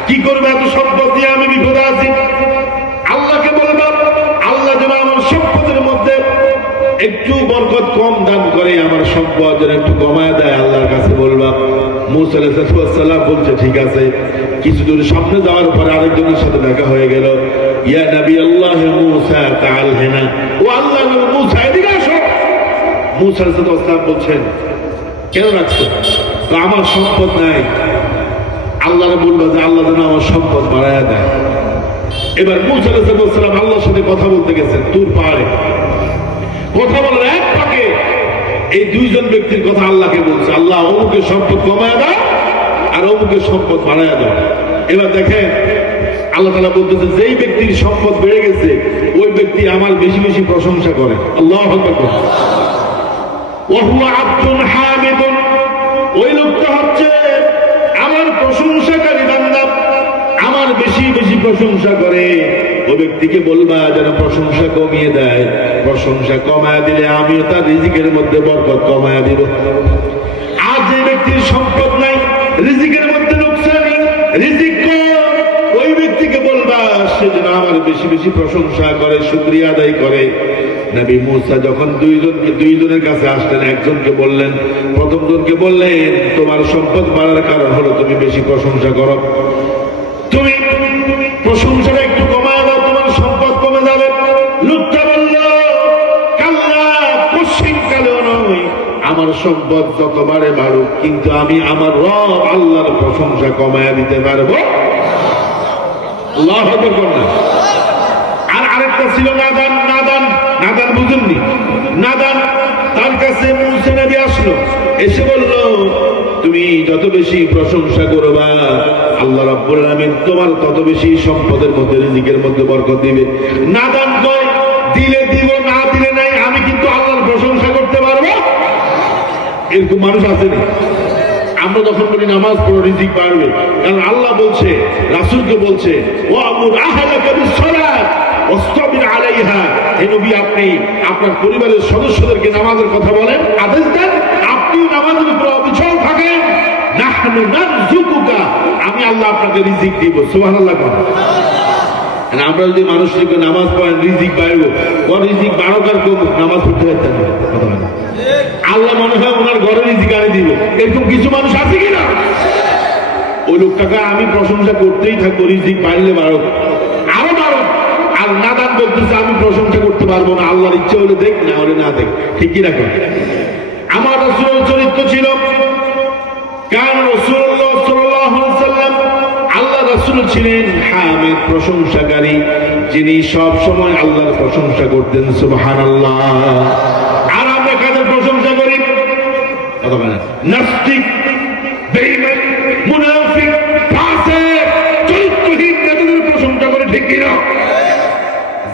কি করবে এত সম্পদ দিয়ে? আমি বিপদে আছি। আল্লাহকে বলবা আল্লাহ যেন আমার সম্পদের মধ্যে একটু বরকত কম দান করে, আমার সম্পদ যেন একটু কমায় দেয়। আল্লাহর কাছে বলবা। মুসা আলাইহিস সালাম বলছে, ঠিক আছে। কিছু দূর সামনে যাওয়ার পরে আরেকজনের সাথে দেখা হয়ে গেল। ইয়া নবী আল্লাহ মুসা তাআল হিনা, ও আল্লাহ নবী মুসা এদিকে আসো। মুসা আলাইহিস সালাম বলছেন, কেন রাখছো? তো আমার সম্পদ নাই। আল্লাহরে বলবা যে আল্লাহ যেন আমার সম্পদ বাড়ায় দেয়। এবার মুসা আলাইহিস সালাম আল্লাহর সাথে কথা বলতে গেছেন তুর পাহাড়ে। কথা বলার এক ফাঁকে এই দুইজন ব্যক্তির কথা আল্লাহকে বলছে, আল্লাহ অমুকের সম্পদ কমায় দাও আর অমুকের সম্পদ বাড়ায় দাও। এবার দেখেন আল্লাহ তাআলা বলতেছে, যেই ব্যক্তির সম্পদ বেড়ে গেছে ওই ব্যক্তি আমার বেশি বেশি প্রশংসা করে। আল্লাহু আকবার। ওয়া হুয়া আবদুন হামিদুন, ওই লোকটা হচ্ছে আমার প্রশংসাকারী বান্দা, আমার বেশি বেশি প্রশংসা করে। ওই ব্যক্তিকে বলবা যেন প্রশংসা কমিয়ে দেয়। প্রশংসা কমায় দিলে আমিও তার রিজিকের মধ্যে বরকত কমায় দিব। আর যে ব্যক্তির সম্পদ নাই, রিজিকের মধ্যে নোকসানি, রিজিক কম, ওই ব্যক্তিকে বলবা সে যেন আমার বেশি বেশি প্রশংসা করে, শুকরিয়া আদায় করে। নবী মুসা যখন দুইজনের কাছে আসলেন, একজনকে বললেন, প্রথম জনকে বললেন, তোমার সম্পদ বাড়ার কারণ হলো তুমি বেশি প্রশংসা করো, তুমি প্রশংসাটা একটু কমায় দাও, তোমার সম্পদ কমে যাবে। লোকটা বলল, কাল্লা, পশ্চিম কালেও নয়, আমার সম্পদ যতবারে বাড়ুক কিন্তু আমি আমার রব আল্লাহর প্রশংসা কমায় দিতে পারবো। আল্লাহু আকবার না। আর আরেকটা ছিল নাদান। নাদান বুঝেননি? নাদান, তার কাছে মুসা নবী আসলো, এসে বলল, তুমি যত বেশি প্রশংসা করবা আল্লাহ রাব্বুল আলামিন তোমার তত বেশি সম্পদের মধ্যে, রিজিকের মধ্যে বরকত দিবে। নাদান কয়, দিলে দিব, না দিলে নাই, আমি কিন্তু আল্লাহর প্রশংসা করতে পারবো। এরকম মানুষ আছে না? আমরা যখন বলি নামাজ পড়ো রিজিক বাড়বে, কারণ আল্লাহ বলছে, রাসূলকে বলছে, ওয়ামুর আহলাকা বিসসালাত ওয়াসতাবির আলাইহা। হে নবী, আপনি আপনার পরিবারের সদস্যদেরকে নামাজের কথা বলেন, আদেশ দেন, আপনি নামাজের উপর অবিচল থাকেন। নাহনু নারযুকুকা, আমি আল্লাহ আপনাকে রিজিক দিব। সুবহানাল্লাহ। আমরা যদি মানুষকে নামাজ পড়েন রিজিক বাড়বো, কোন রিজিক বাড়ুক আর কমুক, নামাজ পড়তে পারতেন না। আল্লাহ মনে হয় ওনার ঘরে রিজিক আনি দিব, এরকম কিছু মানুষ আছে কিনা? ওই লোকটাকে আমি প্রশংসা করতেই থাকবো, রিজিক বাড়লে বাড়ুক, আরো বাড়ুক। আর নাদান বলতেছে আমি প্রশংসা করতে পারবো না, আল্লাহর ইচ্ছে হলে দেখ, না হলে না দেখ। ঠিক কি রাখো? আমার রাসূলের চরিত্র ছিল, কারণ রাসূলুল্লাহ সাল্লাল্লাহু আলাইহি সাল্লাম, আল্লাহ রাসূল ছিলেন হামিদ, প্রশংসাকারী, যিনি সব সময় আল্লাহর প্রশংসা করতেন। সুবহানাল্লাহ। আর আমরা কাদের প্রশংসা করি? নাস্তিক, বেঈমান, মুনাফিক, ফাসিক, চরিত্রহীন নেতাদের প্রশংসা করে। ঠিক কিনা?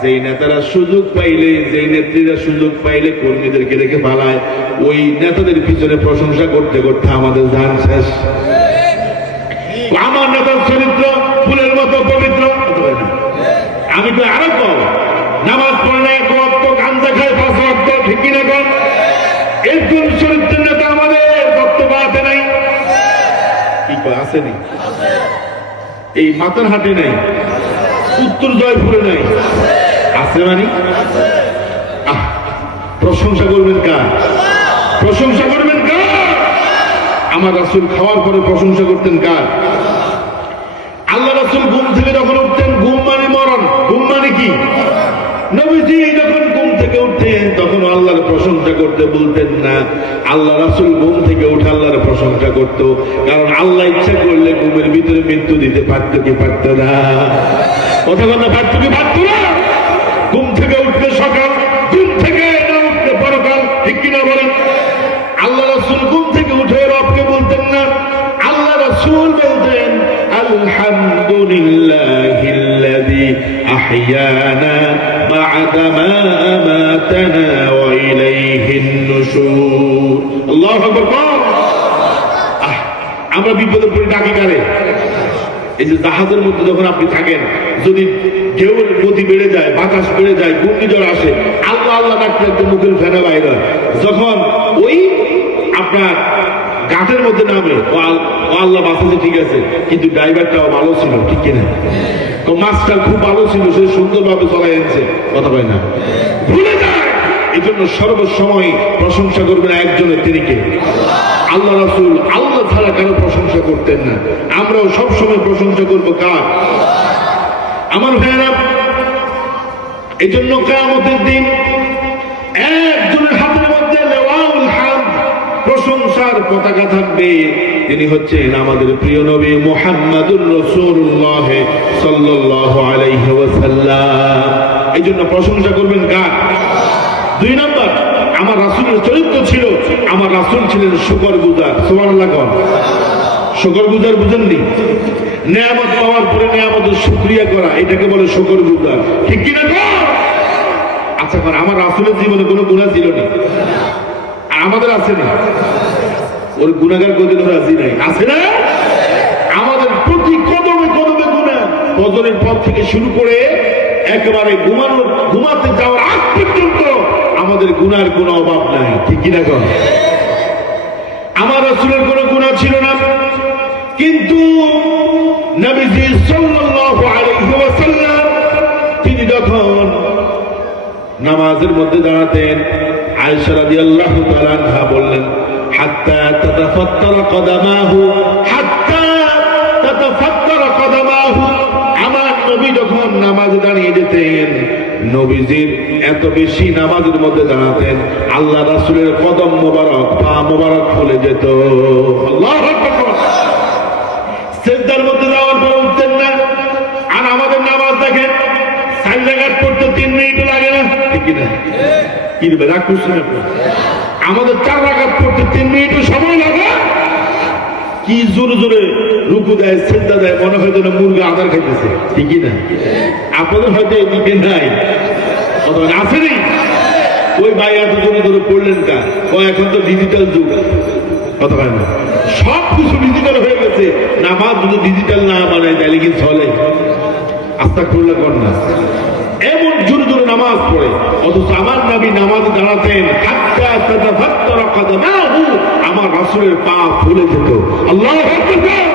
যেই নেতারা সুযোগ পাইলে, যেই নেত্রীরা সুযোগ পাইলে কর্মীদেরকে রেখে পালায়, ওই নেতাদের পিছনে প্রশংসা করতে করতে আমাদের জান শেষ। আমার নেতার চরিত্র ফুলের মতো পবিত্র। আমি তো আরো কম, নামাজ পড়ে না, এক ওয়াক্ত গাঞ্জা খায় 5 ওয়াক্ত। ঠিক কিনা? কম এরকম চরিত্রের নেতা আমাদের বর্তমান আসেনি? এই মাতার হাটে নাই, উত্তর জয়পুরে নাই, আছে মানে? প্রশংসা করবেন কার? প্রশংসা করবেন কার? আমার রাসূল খাওয়ার পরে প্রশংসা করতেন কার? আল্লাহ রাসূল ঘুম থেকে যখন উঠতেন, ঘুম মানে মরণ, ঘুম মানে কি? নবীজি যখন ঘুম থেকে উঠতেন তখন আল্লাহর প্রশংসা করতে বলতেন না। আল্লাহ রাসূল ঘুম থেকে উঠে আল্লাহর প্রশংসা করত, কারণ আল্লাহ ইচ্ছা করলে ঘুমের ভিতরে মৃত্যু দিতে পারতো কি পারতো না? কথা বলতে পারতো কি পারতো না? ঘুম থেকে উঠতে সকাল, ঘুম থেকে না উঠতে পরকাল, ঠিক কিনা বলেন? আল্লাহ রাসূল ঘুম থেকে উঠে রবকে বলতেন না, আল্লাহ রাসূল বলতেন আলহামদুলিল্লাহিল্লাযী আহইয়ানা বা'দা মা আমাতানা ওয়া ইলাইহিন নুশুর। আল্লাহু আকবার। আমরা বিপদে পড়ে ডাকি কারে? এই যে জাহাজের মধ্যে যখন আপনি থাকেন, যদি ঢেউর গতি বেড়ে যায়, বাতাস বেড়ে যায়, ঘূর্ণিঝড় আসে, আল্লাহ আল্লাহ ডাকতে ডাকতে মুখের ফেনা বাইর হয়। যখন ওই আপনার ঘাটের মধ্যে নামে, ও আল্লাহ বাঁচাচ্ছে, ঠিক আছে, কিন্তু ড্রাইভারটাও ভালো ছিল, ঠিক কিনা? মাছটা খুব ভালো ছিল, সে সুন্দরভাবে চলাই আনছে, কথা পায় না, ভুলে যায়। এই জন্য সর্বসময় প্রশংসা করবেন একজনের, তিনি কে? আল্লাহ রাসূল আল্লাহ ছাড়া কারো প্রশংসা করতেন না। আমরাও সবসময় প্রশংসা করবো কার? আমার ভাইয়েরা, এই জন্য কিয়ামতের দিন একজনের হাতের মধ্যে লিওয়াউল হামদ, প্রশংসার পতাকা থাকবে। তিনি হচ্ছেন আমাদের প্রিয় নবী মুহাম্মাদুর রাসূলুল্লাহ সাল্লাল্লাহু আলাইহি ওয়াসাল্লাম। এই জন্য প্রশংসা করবেন কার? 2 নম্বর, আমার রাসূলের চরিত্র ছিল, আমার রাসূল ছিলেন শুকরগুজার। সুবহানাল্লাহ। শুকরগুজার বুঝেননি? নেয়ামত পাওয়ার পরে নেয়ামতের শুকরিয়া করা, এটাকে বলে শুকরগুজার, ঠিক কিনা? আচ্ছা, আমার রাসূলের জীবনে কোনো গুনাহ ছিল না, আর আমাদের আছে না? ওর গুনাহগার কোনদিন রাজি নাই, আছে না? আমাদের প্রতি কদমে কদমে গুনাহ, ফজরের পর থেকে শুরু করে একেবারে ঘুমাতে যাওয়ার আগ পর্যন্ত আমাদের গুনার কোনো অভাব নাই, ঠিক কিনা? আমার রাসূলের কোনো গুনাহ ছিল না, কিন্তু নবীজি সাল্লাল্লাহু আলাইহি ওয়াসাল্লাম তিনি যখন নামাজের মধ্যে দাঁড়াতেন, আয়েশা রাদিয়াল্লাহু তাআলা আনহা বললেন, হাত্তা তাতাফাত্তারা কদামাহু, হাত্তা তাতাফাত্তারা কদামাহু। আমার নবী যখন নামাজে দাঁড়িয়ে যেতেন, নবীজির এত বেশি নামাজের মধ্যে দাঁড়াতেন, আল্লাহ রাসূলের কদম মোবারক, পা মোবারক ফুলে যেত। আল্লাহু আকবার। সিজদার মধ্যে যাওয়ার পর উঠতেন না। আর আমাদের নামাজ দেখেন, 4 রাকাত পড়তে 3 মিনিটও লাগে না, ঠিক না? কি রে, রাগ করছেন আপনি? আমাদের 4 রাকাত পড়তে 3 মিনিটও সময় লাগে। কি জোরে জোরে রুকু দেয়, সিজদা দেয়, মনে হয় যেন মুরগা আদার খাইতেছে, ঠিক না? আপনাদের হয়তো এদিকে নাই, অথবা আসেনি। ওই ভাই এত জোরে জোরে পড়লেন কা? এখন তো ডিজিটাল যুগ, কথা হয় না, সব কিছু ডিজিটাল হয়ে গেছে। নামাজ যদি ডিজিটাল না বানায় তাহলে কি চলে? আস্তাগফিরুল্লাহ কর না। এমন জোরে জোরে নামাজ পড়ে, অথচ আমার নবী নামাজে দাঁড়াতেন, হাত্তা তাতাফাত্তারা কদামাহু, আমার রাসূলের পা ফুলে যেত। আল্লাহু আকবার।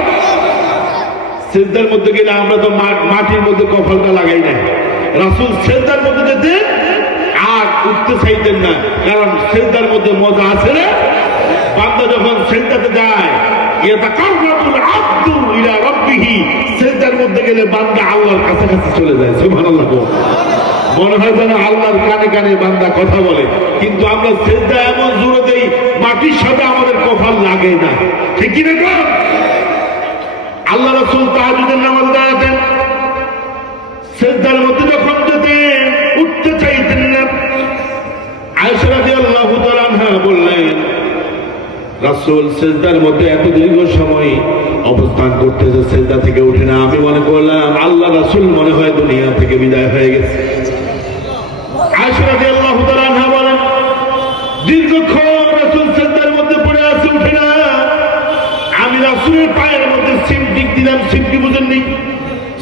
সিজদার মধ্যে গেলে আমরা তো মাটির মধ্যে কপালটা লাগাই না, রাসূল সিজদার মধ্যে যেতেন আর উঠতে চাইতেন না, কারণ সিজদার মধ্যে মজা আছে না? বান্দা যখন সিজদাতে যায়, ইয়াতাকাররাবুল আবদু ইলা রাব্বিহি, সিজদার মধ্যে গেলে বান্দা আল্লাহর কাছাকাছি চলে যায়। সুবহানাল্লাহ। মনে হয় যেন আল্লাহর কানে কানে বান্দা কথা বলে, কিন্তু আমরা সিজদা এমন জোরে দেই, মাটির সাথে আমাদের কপাল লাগে না, ঠিক কি না? আল্লাহ রাসূল তাহাজ্জুদের নামাজে দাঁড়াতেন, সিজদার মধ্যে যখন যেতেন উঠতে চাইতেন না। আয়েশা রাদিয়াল্লাহু তাআলা আনহা বললেন, রাসূল সিজদার মধ্যে এত দীর্ঘ সময় অবস্থান করতেছে, সিজদা থেকে উঠে না। আমি মনে করলাম আল্লাহ রাসূল মনে হয় দুনিয়া থেকে বিদায় হয়ে গেছে। আয়েশা রাদিয়াল্লাহু তাআলা আনহা বলেন, দীর্ঘক্ষণ রাসূল সিজদার মধ্যে পড়ে আছে, উঠে না। আমি রাসূলের পায়ের মধ্যে সিমটি দিলাম, সিমটি বুঝেননি?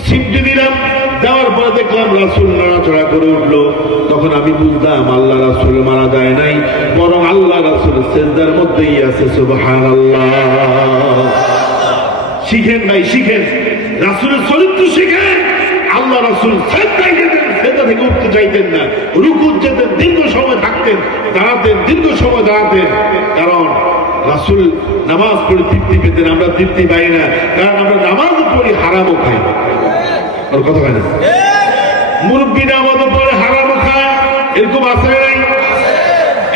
সিমটি দিলাম, দেওয়ার পরে দেখলাম রাসূল নড়াচড়া করে উঠলো। তখন আমি বুঝলাম আল্লাহ রাসূল মারা যায় নাই, বরং আল্লাহ রাসূল সিজদার মধ্যেই আছে। সুবহানাল্লাহ। শিখেন ভাই, শিখেন, রাসূলের চরিত্র শিখেন। আল্লাহ রাসূল সেজদায় যেতেন, সেজদা থেকে উঠতে চাইতেন না, রুকুত যেতেন, দীর্ঘ সময় থাকতেন, দাঁড়াতেন, দীর্ঘ সময় দাঁড়াতেন। কারণ রাসূল নামাজ পড়ে তৃপ্তি পেতেন, আমরা তৃপ্তি পাই না, কারণ আমরা নামাজ পড়ি হারামও খাই। ওর কথা হয় না, মুরব্বী নামাজ পড়ে হারামও খায়, এরকম আছে নাই?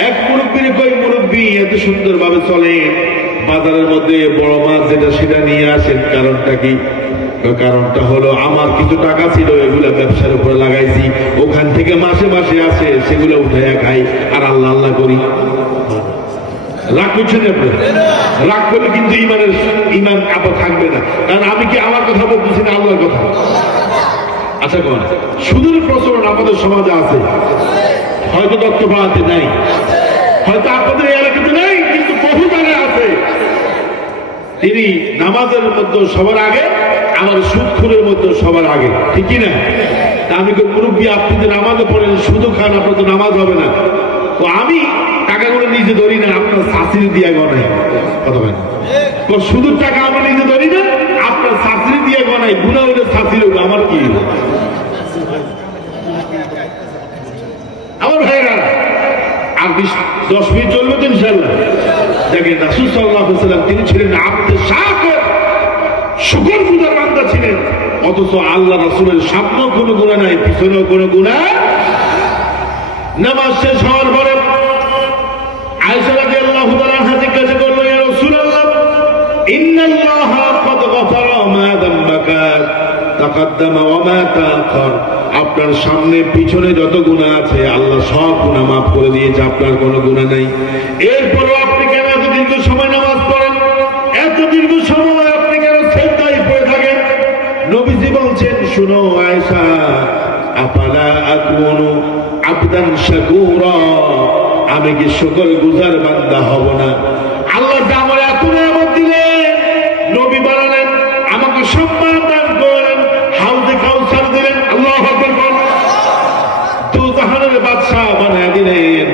এক মুরব্বীর কই মুরব্বী এত সুন্দর ভাবে চলে, বাজারের মধ্যে বড় মাছ যেটা সেটা নিয়ে আসেন, কারণটা কি? কারণটা হলো আমার কিছু টাকা ছিল, এগুলা ব্যবসার উপরে লাগাইছি, ওখান থেকে মাসে মাসে আসে, সেগুলো উঠাইয়া খাই আর আল্লাহ আল্লাহ করি। রাগ করছেন আপনি? রাগ করলে কিন্তু ইমান আপা থাকবে না, কারণ আমি কি আমার কথা বলতেছি না আল্লাহর কথা? আচ্ছা কোন সুদূর প্রচলন আমাদের সমাজে আছে, হয়তো দত্তপাড়াতে নাই, হয়তো আপনাদের এলাকাতে নাই, কিন্তু বহু জায়গায় আছে। তিনি নামাজের মধ্যে সবার আগে, আমার সুদখোরের মধ্যে সবার আগে, ঠিক কি না? তা আমি মুরব্বী, আপনি যে নামাজে পড়েন, শুধু খান, আপনার তো নামাজ হবে না। তো আমি টাকাগুলো নিজে ধরি না, আপনার শাস্ত্রী দিয়া গনাই। কথা বলেন, শুধু টাকা আমি নিজে ধরি না, আপনার শাস্ত্রী দিয়া গনাই, গুণা হইলে শাস্ত্রী হইল, আমার কি? আমার ভাইরা আর 10 মিনিট চলবে তো ইনশাআল্লাহ। দেখেন রাসূল সাল্লাল্লাহু আলাইহি ওয়াসাল্লাম তিনি ছিলেন আব্দে শাকুর, শুকরগুজার বান্দা ছিলেন, অথচ আল্লাহ রাসূলের সামনেও কোনো গুনাহ নাই, পিছনেও কোনো গুনাহ। নামাজ শেষ হওয়ার পরে আয়েশা রাদিয়াল্লাহু তাআলা আনহা জিজ্ঞাসা করলেন, ইয়া রাসূলুল্লাহ, ইন্নাল্লাহা ক্বাদ গফারা মা যামবাকা তাকাদ্দামা ওয়া মা তাআখার। আপনার সামনে পিছনে যত গুনাহ আছে আল্লাহ সব গুনাহ মাফ করে দিয়েছে, আপনার কোনো গুনাহ নাই। এরপরও আপনি কেন এত দীর্ঘ সময় নামাজ পড়েন? এত দীর্ঘ সময় আপনি কেন সেজদায় পড়ে থাকেন? নবীজি বলছেন, শুনো আয়েশা, আফালা আকুনু আবদান শাকুরা, আমি কি শুকরগুজার বান্দা হব না? আল্লাহ যে আমার এত নিয়ামত দিলেন, নবী বানালেন, আমাকে সম্মান দান করলেন, হাউজে কাউসার দিলেন, আল্লাহু আকবার, দুজাহানের বাদশা বানায় দিলেন,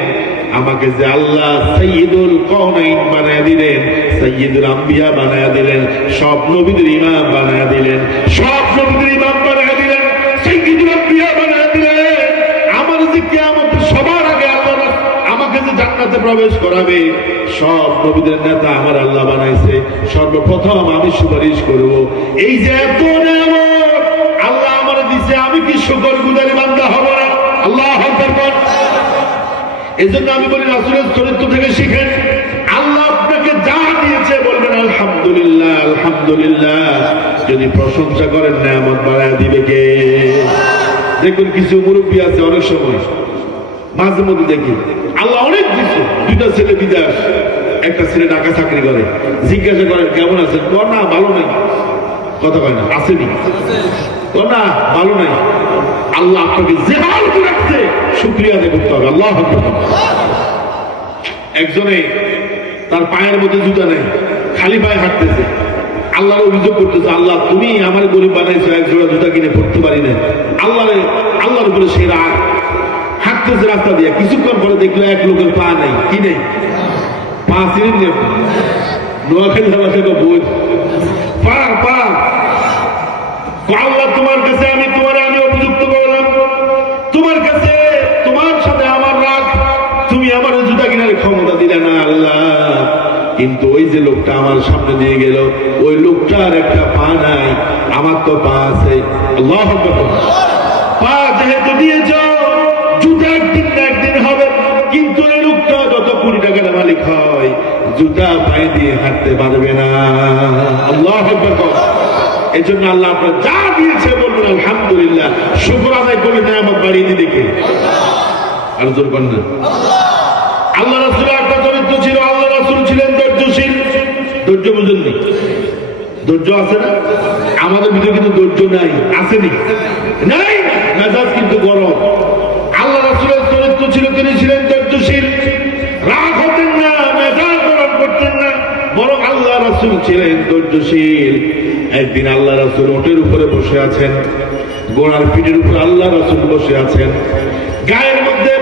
আমাকে যে আল্লাহ সাইয়্যিদুল কাউনাইন বানায় দিলেন, সাইয়্যিদুল আম্বিয়া বানায় দিলেন, সব নবীদের ইমাম বানায় দিলেন, সব নবীদের ইমাম বানায় দিলেন, সাইয়্যিদুল আম্বিয়া বানায় দিলেন। আমার যে কিয়ামতে সবার আগে আল্লাহ আমাকে যে জান্নাতে প্রবেশ করাবে, সব নবীদের নেতা আমার আল্লাহ বানাইছে, সর্বপ্রথম আমি সুপারিশ করব। এই যে এত নিয়ামত আল্লাহ আমার দিছে, আমি কি শুকরগুজারি বান্দা হব না? আল্লাহু আকবার। এজন্য আমি বলি রাসূলের চরিত্র থেকে শিখেন। আল্লাহ আপনাকে যা দিয়েছে বলবেন আলহামদুলিল্লাহ, আলহামদুলিল্লাহ। যদি প্রশংসা করেন নিয়ামত বাড়ায় দিবে কে? দেখুন কিছু মুরব্বী আছে, অনেক সময় মাঝে মধ্যে দেখি আল্লাহ অনেক দিচ্ছে, 2টা ছেলে বিদেশ, একটা ছেলে ঢাকা চাকরি করে, জিজ্ঞাসা করেন কেমন আছেন? না ভালো নাই। কথা কয় না, আসেনি, না ভালো নাই। আল্লাহ আপনাকে যে হাল করে রাখছে শুকরিয়া আদায় করতে হবে। আল্লাহু আকবার। একজনে তার পায়ের মধ্যে জুতা নেই, খালি পায়ে হাঁটতেছে, আল্লাহর অভিযোগ করতেছে, আল্লাহ তুমি আমার গরিব বানাইছো, এক জোড়া জুতা কিনে পড়তে পারি না। আল্লাহর উপরে সে রাগ, হাঁটতেছে রাস্তা দিয়ে, কিছুক্ষণ পরে দেখলো এক লোকের পা নেই। কি নেই? পা ছিলেন নেই, নোয়াখালী থেকে বই পা পা। আল্লাহ তোমার কাছে আমি অভিযুক্ত করলাম, তোমার কাছে, তোমার সাথে আমার রাগ, তুমি আমার জুতা কিনার ক্ষমতা দিলে না আল্লাহ। কিন্তু ওই যে লোকটা আমার সামনে দিয়ে গেল, ওই লোকটার একটা পা নাই, আমার তো পা আছে। আল্লাহু আকবার। পা যেহেতু দিয়েছ, জুতা একদিন না একদিন হবে, কিন্তু এই লোকটা যত কোটি টাকার মালিক হয়, জুতা পায়ে দিয়ে হাঁটতে পারবে না। আল্লাহু আকবার। এই জন্য আল্লাহ আপনার যা দিয়েছে বলবেন আলহামদুলিল্লাহ, শুকর আদায় করে নিয়ামত বাড়িয়ে দিতে কে? আর জোর করেন না। আল্লাহ রাসূলের একটা চরিত্র ছিল, আল্লাহ রাসূল ছিলেন ধৈর্যশীল। ধৈর্য বুঝেননি? ধৈর্য আছে না? আমাদের ভিতরে কিন্তু ধৈর্য নাই, আসেনি? নাই, মেজাজ কিন্তু গরম। আল্লাহ রাসূলের চরিত্র ছিল, তিনি ছিলেন ধৈর্যশীল, রাগ হতেন না, মেজাজ গরম করতেন না, বরং আল্লাহ রাসূল ছিলেন ধৈর্যশীল। একদিন আল্লাহ রাসূল ওটের উপরে বসে আছেন, ঘোড়ার পিঠের উপর আল্লাহ রাসূল বসে আছেন, গায়ের মধ্যে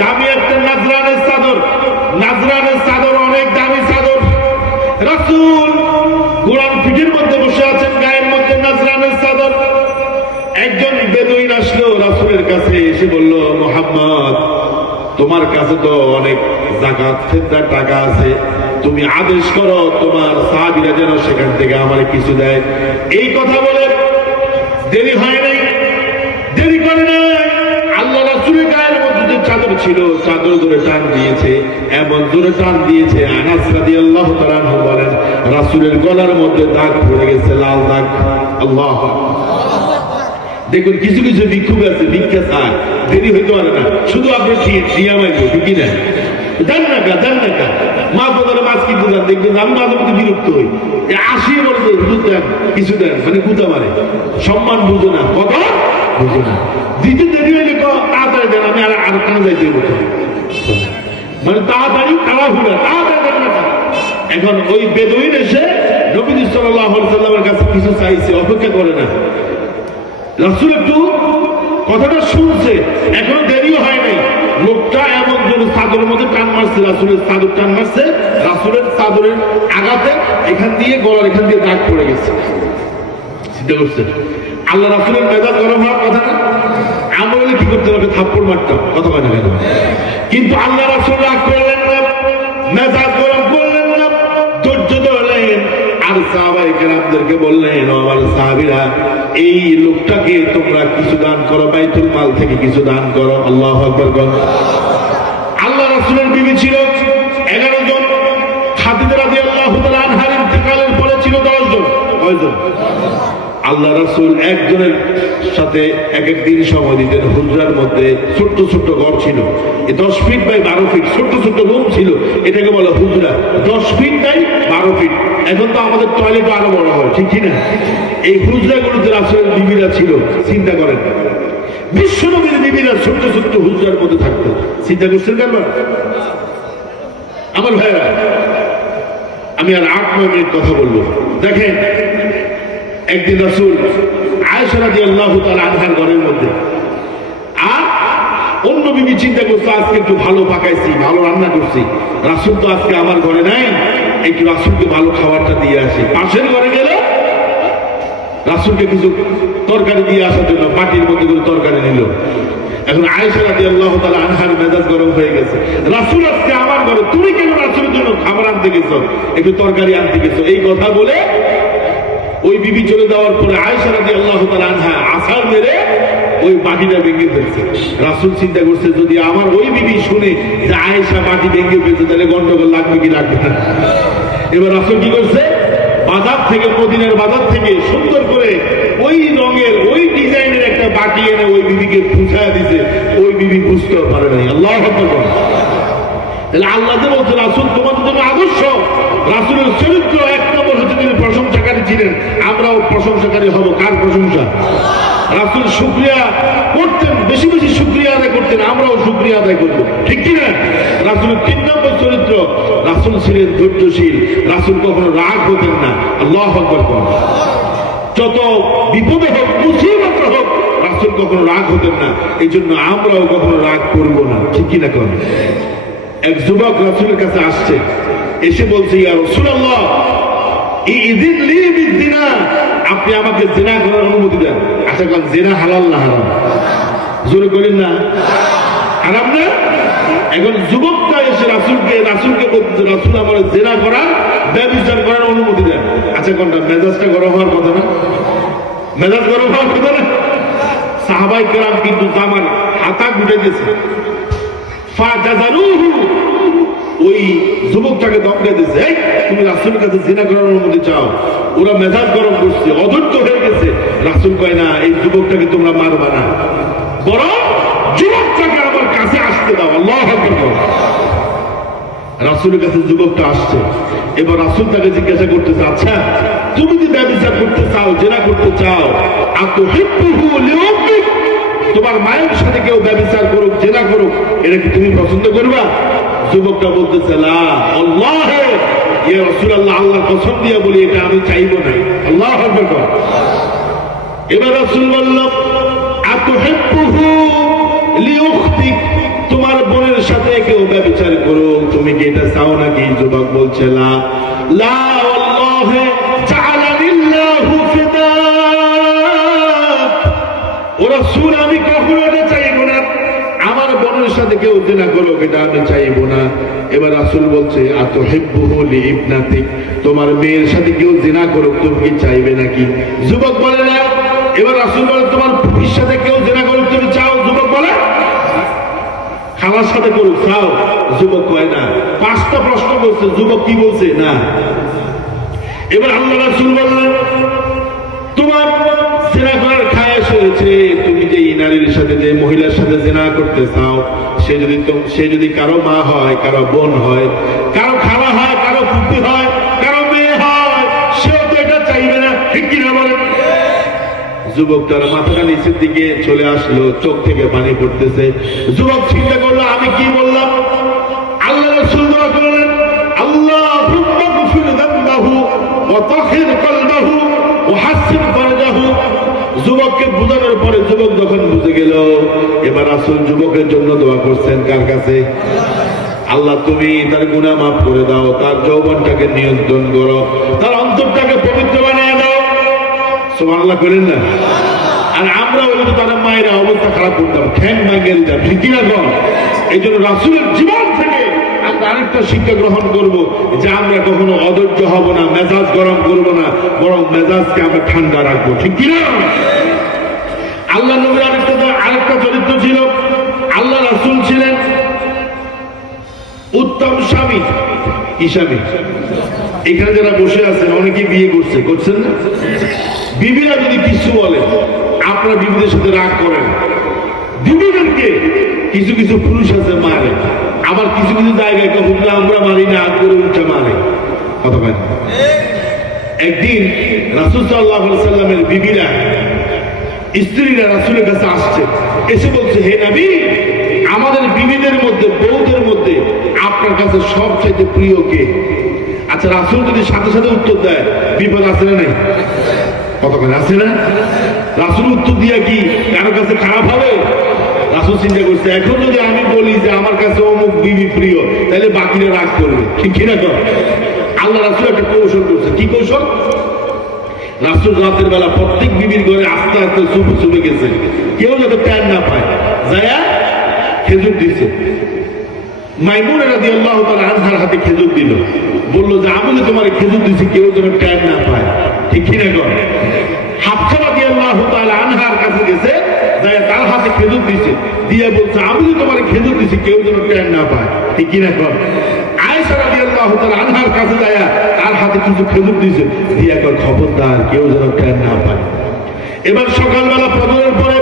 দামি একটা নাজরানের চাদর, অনেক দামি চাদর। রাসূল ঘোড়ার পিঠের মধ্যে কাছে এসে বলল, মুহাম্মদ তোমার কাছে তো অনেক যাকাত ফিতরার টাকা আছে, তুমি আদেশ করো তোমার সাহাবীরা যেন সেখান থেকে আমারে কিছু দেয়। এই কথা বলে দেরি হয় নাই, দেরি করে নাই। আল্লাহ রাসূলের গায়ের মধ্যে যে চাদর ছিল, চাদর ধরে টান দিয়েছে, এমন জোরে টান দিয়েছে, আনাস রাদিয়াল্লাহু তাআলা আনহু বলেন রাসূলের গলার মধ্যে দাগ পড়ে গেছে, লাল দাগ। আল্লাহু আকবার। দেখুন কিছু কিছু ভিক্ষুক আছে, ভিক্ষা চায়, দেরি হইতে পারে না, শুধু আপনি ঠিক দিয়া মাইব, ঠিকই না, দেন না কা, দেন না কা। মাছ বাজারে মাছ কিনতে যান, দেখবেন আমি মাঝে মধ্যে বিরক্ত হই, আসিয়ে বলে যে হুজুর দেন, কিছু দেন, মানে গুতা মারে, সম্মান বুঝে না, কথা বুঝে না, দিতে দেরি হইলে তাড়াতাড়ি দেন, আমি আর কেন যাইতে হবো, মানে তাড়াতাড়ি তাড়াহুড়া, তাড়াতাড়ি দেন না। এখন ওই বেদুইন এসে নবীজি সাল্লাল্লাহু আলাইহি সাল্লামের কাছে কিছু চাইছে, অপেক্ষা করে না। রাসূল একটু কথাটা শুনছে, এখনো দেরিও হয় নাই। লোকটা এমন জন্য চাদরের মধ্যে টান মারছে, রাসূলের চাদর টান মারছে, রাসূলের চাদরের আঘাতে এখান দিয়ে গলার এখান দিয়ে দাগ পড়ে গেছে। চিন্তা করছে আল্লাহ রাসূলের মেজাজ গরম হওয়ার কথা না, আমরা হলে কি করতে হবে, থাপ্পড় মারতাম, কথা হয় না কেন? কিন্তু আল্লাহ রাসূল রাগ করলেন না, মেজাজ গরম করলেন না, ধৈর্য ধরলেন। আর সাহাবায়ে কেরামদেরকে বললেন, আমার সাহাবীরা এই লোকটাকে তোমরা কিছু দান করো, বাইতুল মাল থেকে কিছু দান করো। আল্লাহু আকবার। আল্লাহ রাসূলের বিবি ছিল 11 জন, খাদিজা রাদিয়াল্লাহু তাআলা আনহার ইন্তেকালের পরে ছিল 10 জন। কয়জন? আল্লাহ রাসূল একজনের সাথে এক এক দিন সময় দিতেন। হুজরার মধ্যে ছোট্ট ছোট্ট ঘর ছিল, 10 ফিট বাই 12 ফিট, ছোট্ট ছোট্ট রুম ছিল, এটাকে বলে হুজরা। 10 ফিট বাই 12 ফিট। এখন তো আমাদের টয়লেট আরো বড় হয়, ঠিক কিনা? এই হুজরাগুলোতে রাসূলের বিবিরা ছিল। চিন্তা করেন, বিশ্বনবীর বিবিরা ছোট্ট ছোট্ট হুজরার মধ্যে থাকতো। চিন্তা করছেন কেন আমার ভাইরা? আমি আর 8-9 মিনিট কথা বলবো। দেখেন, একদিন রাসূল আয়েশা রাদিয়াল্লাহু তাআলা আনহার ঘরের মধ্যে, আর অন্য বিবি চিন্তা করছে আজকে একটু ভালো পাকাইছি, ভালো রান্না করছি, রাসূল তো আজকে আমার ঘরে নাই, একটু রাসূলকে ভালো খাবারটা দিয়ে আসি। পাশের ঘরে গেল, রাসূলকে কিছু তরকারি দিয়ে আসার জন্য বাটির মধ্যে করে তরকারি নিল। এখন আয়েশা রাদিয়াল্লাহু তাআলা আনহার মেজাজ গরম হয়ে গেছে, রাসূল আজকে আমার ঘরে, তুমি কেন রাসূলের জন্য খাবার আনতে গেছো, একটু তরকারি আনতে গেছো? এই কথা বলে ওই বিবি চলে যাওয়ার পরে আয়েশা রাদিয়াল্লাহু তাআলা আনহা আছাড় মেরে ওই বাটিটা ভেঙে ফেলছে। রাসূল চিন্তা করছে, যদি আমার ওই বিবি শুনে যে আয়েশা বাটি ভেঙে ফেলছে, তাহলে গন্ডগোল লাগবে কি লাগবে না? এবার রাসূল কি করছে, বাজার থেকে, মদিনার বাজার থেকে সুন্দর করে ওই রঙের ওই ডিজাইনের একটা বাটি এনে ওই বিবিকে পুছায় দিতে, ওই বিবি বুঝতে পারে নাই। আল্লাহু আকবার। তাহলে আল্লাহ যে বলছে রাসূল তোমাদের জন্য আদর্শ, রাসূলের চরিত্র 1 নম্বর হচ্ছে তিনি প্রশংসাকারী ছিলেন, আমরাও প্রশংসাকারী হব। কার প্রশংসা? রাসূল শুকরিয়া করতেন, বেশি বেশি শুকরিয়া আদায় করতেন, আমরাও শুকরিয়া আদায় করবো, ঠিক কিনা? রাসূলের 3 নম্বর চরিত্র, রাসূল ছিলেন ধৈর্যশীল, রাসূল কখনো রাগ হতেন না। আল্লাহু আকবার। যত বিপদে হোক, মুসিবত হোক, রাসূল কখনো রাগ হতেন না। এই জন্য আমরাও কখনো রাগ করবো না, ঠিক কিনা? করেন। এক যুবক রাসূলের কাছে আসছে, এসে বলছে, ইয়া রাসূলুল্লাহ ইযিন লি বিযিনা, আপনি আমাকে জিনা করার অনুমতি দেন। আচ্ছা কোন জিনা হালাল না হারাম? জোরে করেন না, হারাম না? এখন যুবকটা এসে রাসূলকে বলতে, রাসূল আমার জিনা করার, ব্যভিচার করার অনুমতি দেন। আচ্ছা কোনটা? মেজাজটা গরম হওয়ার কথা না? মেজাজ গরম হওয়ার কথা না? সাহাবায়ে কেরাম কিন্তু জামান হাতা গুটে গেছে, ওই যুবকটাকে দমকে দিচ্ছে, তুমি রাসূলের কাছে জিনা করার অনুমতি চাও? ওরা মেজাজ গরম করছে, অধৈর্য হয়ে গেছে। রাসূল কয় না, এই যুবকটাকে তোমরা মারবা না, বরং যুবকটাকে আমার কাছে আসতে দাও। আল্লাহু আকবার। রাসূলের কাছে যুবকটা আসছে, এবার রাসূল তাকে জিজ্ঞাসা করতেছে, আচ্ছা তুমি যদি ব্যভিচার করতে চাও, জিনা করতে চাও, আতুহিব্বুহু লিউম্মিক, তোমার মায়ের সাথে কেউ ব্যভিচার করুক, জিনা করুক, এটা কি তুমি পছন্দ করবা? যুবকটা বলতেছে, লা আল্লাহে ইয়া রাসূলুল্লাহ, আল্লাহর কসম দিয়ে বলি এটা আমি চাইবো না। আল্লাহু আকবার। এবার রাসূল বলল, আতুহিব্বুহু লিউখতিক, তোমার বোনের সাথে কেউ ব্যভিচার করুক, তুমি কি এটা চাও নাকি? যুবক বলছে, লা লা আল্লাহে জাআলানিল্লাহু ফিদাক, ও রাসূল আমি কখনো এটা চাই কেউ জিনা করুক এটা আমি চাইবো না। এবার রাসূল বলছে আতুহিব্বুহু লিইবনাতিক, তোমার মেয়ের সাথে কেউ জিনা করুক তুমি কি চাইবে নাকি? যুবক বলে না। এবার রাসূল বলে তোমার পুত্রের সাথে কেউ জিনা করুক তুমি চাও? যুবক বলে খালার সাথে করুক চাও? যুবক কয় না। 5টা প্রশ্ন করছে, যুবক কি বলছে? না। এবার আল্লাহ রাসূল বললেন তোমার জিনা করার খায়েশ হয়েছে, তুমি যে এই নারীর সাথে যে মহিলার সাথে জিনা করতে চাও, সে যদি কারো মা হয়, কারো বোন হয়, কারো খালা হয়, কারো ফুফি হয়, কারো মেয়ে হয়, সেও তো এটা চাইবে না, ঠিক কিনা বলেন? যুবক তার মাথাটা নিচের দিকে চলে আসলো, চোখ থেকে পানি পড়তেছে। যুবক চিন্তা করলো আমি কি বললাম? আল্লাহ রাসূল দোয়া করলেন আল্লাহুম্মা গফির যামবাহু ওয়া তাহির কলবাহু ওয়া হাসিন ফারজাহু। যুবককে বুঝানোর পরে যুবক যখন বুঝে গেল, এবার রাসূল যুবকের জন্য দোয়া করছেন কার কাছে? আল্লাহ তুমি তার গুনাহ মাফ করে দাও, তার যৌবনটাকে নিয়ন্ত্রণ করো, তার অন্তরটাকে পবিত্র বানিয়ে দাও। সুবহানাল্লাহ করেন না? আর আমরা হলে তো তার মায়েরা অবস্থা খারাপ করতাম, ঠ্যাং ভাঙিয়ে দিতাম, ঠিক কিনা বল? এই জন্য রাসূলের জীবন থেকে আমরা আরেকটা শিক্ষা গ্রহণ করব যে আমরা কখনো অধৈর্য হব না, মেজাজ গরম করব না, বরং মেজাজকে আমরা ঠান্ডা রাখবো, ঠিক কিনা? আল্লাহ নবীর আরেকটা চরিত্র ছিল, আল্লাহ রাসূল ছিলেন উত্তম স্বামী। কি স্বামী? এখানে যারা বসে আছেন অনেকেই বিয়ে করছেন না? বিবিরা যদি কিছু বলে আপনারা বিবিদের সাথে রাগ করেন, বিবিদেরকে কিছু কিছু পুরুষ আছে মারে, আবার কিছু কিছু জায়গায় কখন আমরা মারি না, আগ করে উঠে মারে। কথা বলেন। একদিন রাসূল সাল্লাল্লাহু আলাইহি সাল্লামের বিবিরা, স্ত্রীরা রাসূলের কাছে আসছে, এসে বলছে হে নবী, আমাদের বিবিদের মধ্যে, বউদের মধ্যে আপনার কাছে সবচেয়ে প্রিয় কে? আচ্ছা রাসূল যদি সাথে সাথে উত্তর দেয় বিপদ আছে না নাই? কতক্ষণ আছে না? রাসূল উত্তর দিয়া কি কারো কাছে খারাপ হবে? রাসূল চিন্তা করছে এখন যদি আমি বলি যে আমার কাছে অমুক বিবি প্রিয়, তাহলে বাকিরা রাগ করবে, ঠিক কিনা? কর আল্লাহ রাসূল একটা কৌশল করছে। কি কৌশল? রাসূল রাতের বেলা প্রত্যেক বিবির ঘরে আস্তে আস্তে চুপে চুপে গেছে, কেউ যাতে প্যান না পায়, যায়া খেজুর দিছে। মাইমুনা রাদিয়াল্লাহু তাআলা আনহার হাতে খেজুর দিল, বলল যে আমি যে তোমার খেজুর দিছি কেউ যেন প্যান না পায়, ঠিক কিনা? কর হাফসা রাদিয়াল্লাহু তাআলা আনহার কাছে গেছে, যায়া তার হাতে খেজুর দিছে, দিয়া বলছে আমি যে তোমার খেজুর দিছি কেউ যেন প্যান না পায়, ঠিক কিনা? কর আয়েশা রাদিয়াল্লাহু তাআলা আনহার কাছে যায়া তার হাতে কিছু খেজুর দিছে, দিয়া কর খবরদার কেউ যেন প্যান না পায়। এবার সকালবেলা ফজরের পরে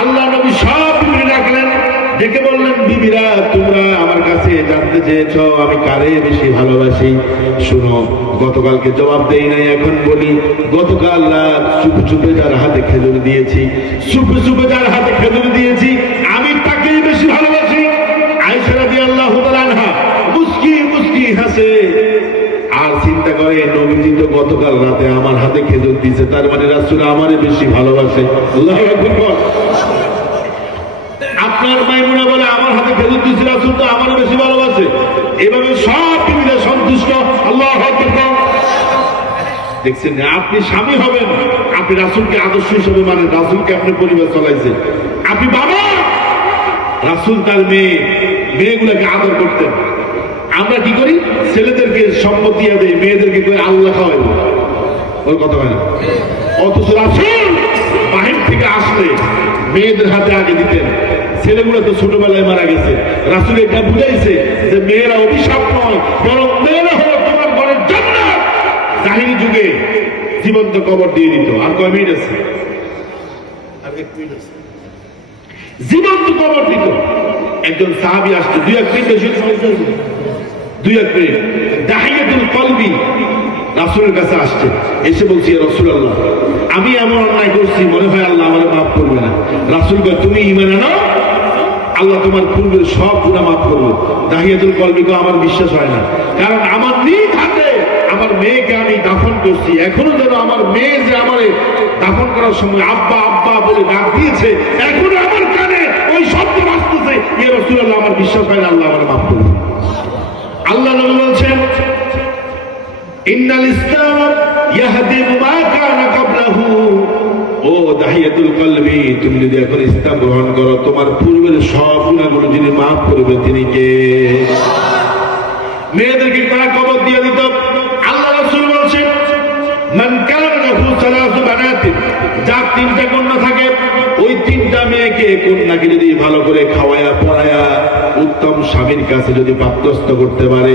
আল্লাহ নবী সব বিবি ডাকলেন, ডেকে বললেন বিবিরা তোমরা আমার কাছে জানতে চেয়েছো আমি কারে বেশি ভালোবাসি, শুনো গতকালকে জবাব দেই নাই, এখন বলি গতকাল চুপে চুপে যার হাতে খেজুর দিয়েছি, চুপে চুপে যার হাতে খেজুর দিয়েছি আমি তাকেই বেশি ভালোবাসি। আয়েশা রাদিয়াল্লাহু তাআলা আনহা মুস্কি মুস্কি হাসে আর চিন্তা করে নবীজি তো গতকাল রাতে আমার হাতে খেজুর দিয়েছে, তার মানে রাসূল আমারে বেশি ভালোবাসে। আল্লাহু আকবার। আপনার মাইমুনা বলে আমার হাতে খেজুর দিয়েছে, রাসূল তো আমারে বেশি ভালোবাসে। এভাবে সব বিবিরা সন্তুষ্ট। আল্লাহু আকবার। দেখছেন আপনি স্বামী হবেন, আপনি রাসূলকে আদর্শ হিসেবে মানেন, রাসূলকে আপনি পরিবার চালাইছেন। আপনি বাবা, রাসূল তার মেয়েগুলোকে আদর করতেন। আমরা কি করি? ছেলেদেরকে সম্পত্তি দেয়, মেয়েদেরকে কই আল্লাহ খাওয়াই, ওর কথা হয় না। অথচ রাসূল বাহির থেকে আসলে মেয়েদের হাতে আগে দিতেন। ছেলেগুলো তো ছোটবেলায় মারা গেছে, রাসূল এটা বুঝাইছে যে মেয়েরা অভিশাপ নয়, বরং মেয়েরা হলো তোমার ঘরের জান্নাত। জাহিলি যুগে জীবন্ত কবর দিয়ে দিত। আর কয় মিনিট আছে? জীবন্ত কবর দিত। একজন সাহাবী আসছে, 2-1 মিনিট বেশি, 2-1 মিনিট, দাহিয়াতুল কলবি রাসূলের কাছে আসছে, এসে বলছি ইয়া রাসূলুল্লাহ আমি এমন অন্যায় করছি, মনে হয় আল্লাহ আমাকে মাফ করবে না। রাসূল কয় তুমি ঈমান আনো, আল্লাহ তোমার পূর্বের সব গুনাহ মাফ করবে। দাহিয়াতুল কলবিকে আমার বিশ্বাস হয় না, কারণ আমার নিজ হাতে আমার মেয়েকে আমি দাফন করছি, এখনো যেন আমার মেয়ে যে আমারে দাফন করার সময় আব্বা আব্বা বলে ডাক দিয়েছে, এখনো আমার কানে ওই শব্দ বাজতেছে। ইয়া রাসূলুল্লাহ আমার বিশ্বাস হয় না আল্লাহ আমাকে মাফ করবে। আল্লাহ নবী বলেন ইন্নাল ইসলাম ইয়াহদিমু মা কানা ক্বাবলাহু ও দাহিয়াতুল কলবি, তুমি যদি এখন ইসলাম গ্রহণ করো, তোমার পূর্বের সব গুনাহগুলো যিনি মাফ করবে তিনি কে? মেয়েদেরকে তারা কবর দিয়ে দিত। আল্লাহ রাসূল বলছেন, মান কানা লাহু সালাসু বানাতিন, যার তিনটা কন্যা থাকে, ওই তিনটা মেয়েকে কন্যাকে যদি ভালো করে খাওয়ায়া পড়ায়া উত্তম স্বামীর কাছে যদি প্রাপ্তস্থ করতে পারে,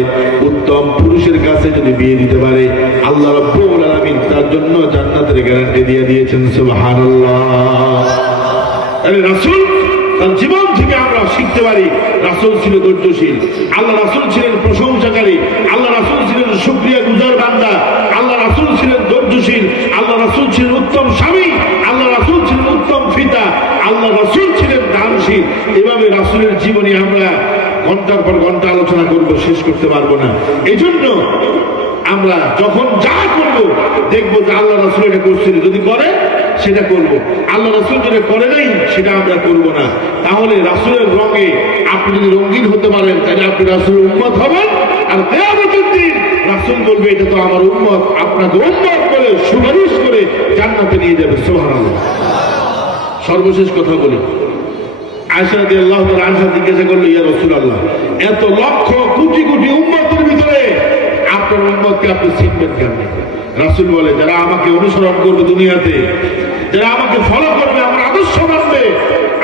উত্তম পুরুষের কাছে যদি বিয়ে দিতে পারে, আল্লাহ রাব্বুল আলামিন তার জন্য জান্নাতের গ্যারান্টি দিয়ে দিয়েছেন। সুবহানাল্লাহ। আরে রাসূল তার জীবন থেকে আমরা শিখতে পারি, রাসূল ছিল ধৈর্যশীল, আল্লাহ রাসূল ছিলেন প্রশংসাকারী, আল্লাহ রাসূল ছিলেন শুকরিয়া গুজার বান্দা, আল্লাহ রাসূল ছিলেন ধৈর্যশীল, আল্লাহ রাসূল ছিলেন উত্তম স্বামী, আল্লাহ রাসূল ছিলেন উত্তম পিতা, আল্লাহ রাসূল ছিলেন দানশীল। এভাবে রাসূলের জীবনী আমরা ঘন্টার পর ঘন্টা আলোচনা করব, শেষ করতে পারবো না। এই জন্য আমরা যখন যা করব দেখবো যে আল্লাহ রাসূল এটা করছেন, যদি করে সেটা করব, আল্লাহ রাসূল যেটা করে নাই সেটা আমরা করব না। তাহলে রাসূলের রঙে আপনি যদি রঙিন হতে পারেন, তাহলে আপনি রাসূলের উম্মত হবেন। আর কিয়ামতের দিন রাসূল বলবে, এটা তো আমার উম্মত, আপনাকে উম্মত করে সুপারিশ করে জান্নাতে নিয়ে যাবে। সুবহানাল্লাহ। সর্বশেষ কথা বলি, আয়েশা রাদিয়াল্লাহু তাআলা আনহা জিজ্ঞাসা করলো, ইয়া রাসূলুল্লাহ, এত লক্ষ কোটি কোটি উম্মতের ভিতরে আপনার উম্মতকে আপনি চিনবেন কেমনে? রাসূল বলে, যারা আমাকে অনুসরণ করবে দুনিয়াতে, যারা আমাকে ফলো করবে, আমার আদর্শ মানবে,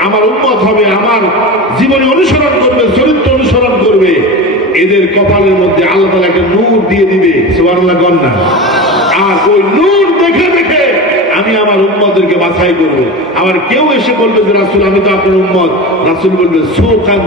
আমার উম্মত হবে, আমার জীবনে অনুসরণ করবে, চরিত্র অনুসরণ করবে, এদের কপালের মধ্যে আল্লাহ তাআলা একটা নূর দিয়ে দিবে। সুবহানাল্লাহ গন্না। আর ওই নূর দেখে দেখে আমি আমার উম্মতদেরকে বাছাই করবো। আবার কেউ এসে বলবে যে রাসূল আমি তো আপনার উম্মত, রাসূল বলবে সুকান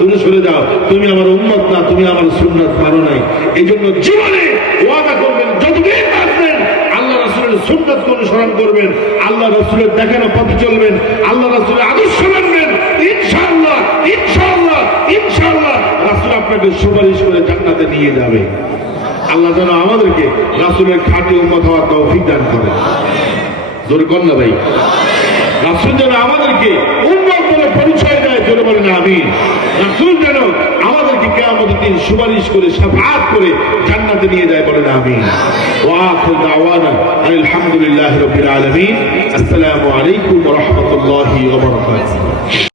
দূরে সরে যাও, তুমি আমার উম্মত না, তুমি আমার সুন্নাত মানো নাই। এই জন্য জীবনে ওয়াদা করবেন, যতদিন বাঁচবেন আল্লাহ রাসূলের সুন্নাতকে অনুসরণ করবেন, আল্লাহ রাসূলের দেখানো পথে চলবেন, আল্লাহ রাসূলের আদর্শ মানবেন। ইনশাআল্লাহ ইনশাআল্লাহ ইনশাআল্লাহ রাসূল আপনাকে সুপারিশ করে জান্নাতে নিয়ে যাবে। আল্লাহ যেন আমাদেরকে রাসূলের খাঁটি উম্মত হওয়ার তৌফিক দান করেন। জোরে কর না ভাই। রাসূল যেন আমাদেরকে উম্মত বলে পরিচয় দেয়, জোরে বলেন আমিন। রাসূল যেন আমাদেরকে কিয়ামতের দিন সুপারিশ করে শাফাআত করে জান্নাতে নিয়ে যায়, বলেন আমিন। ওয়া আখিরু দাওয়ানা আলহামদুলিল্লাহি রাব্বিল আলামিন। আসসালামু আলাইকুম ওয়া রাহমাতুল্লাহি ওয়া বারাকাতুহু।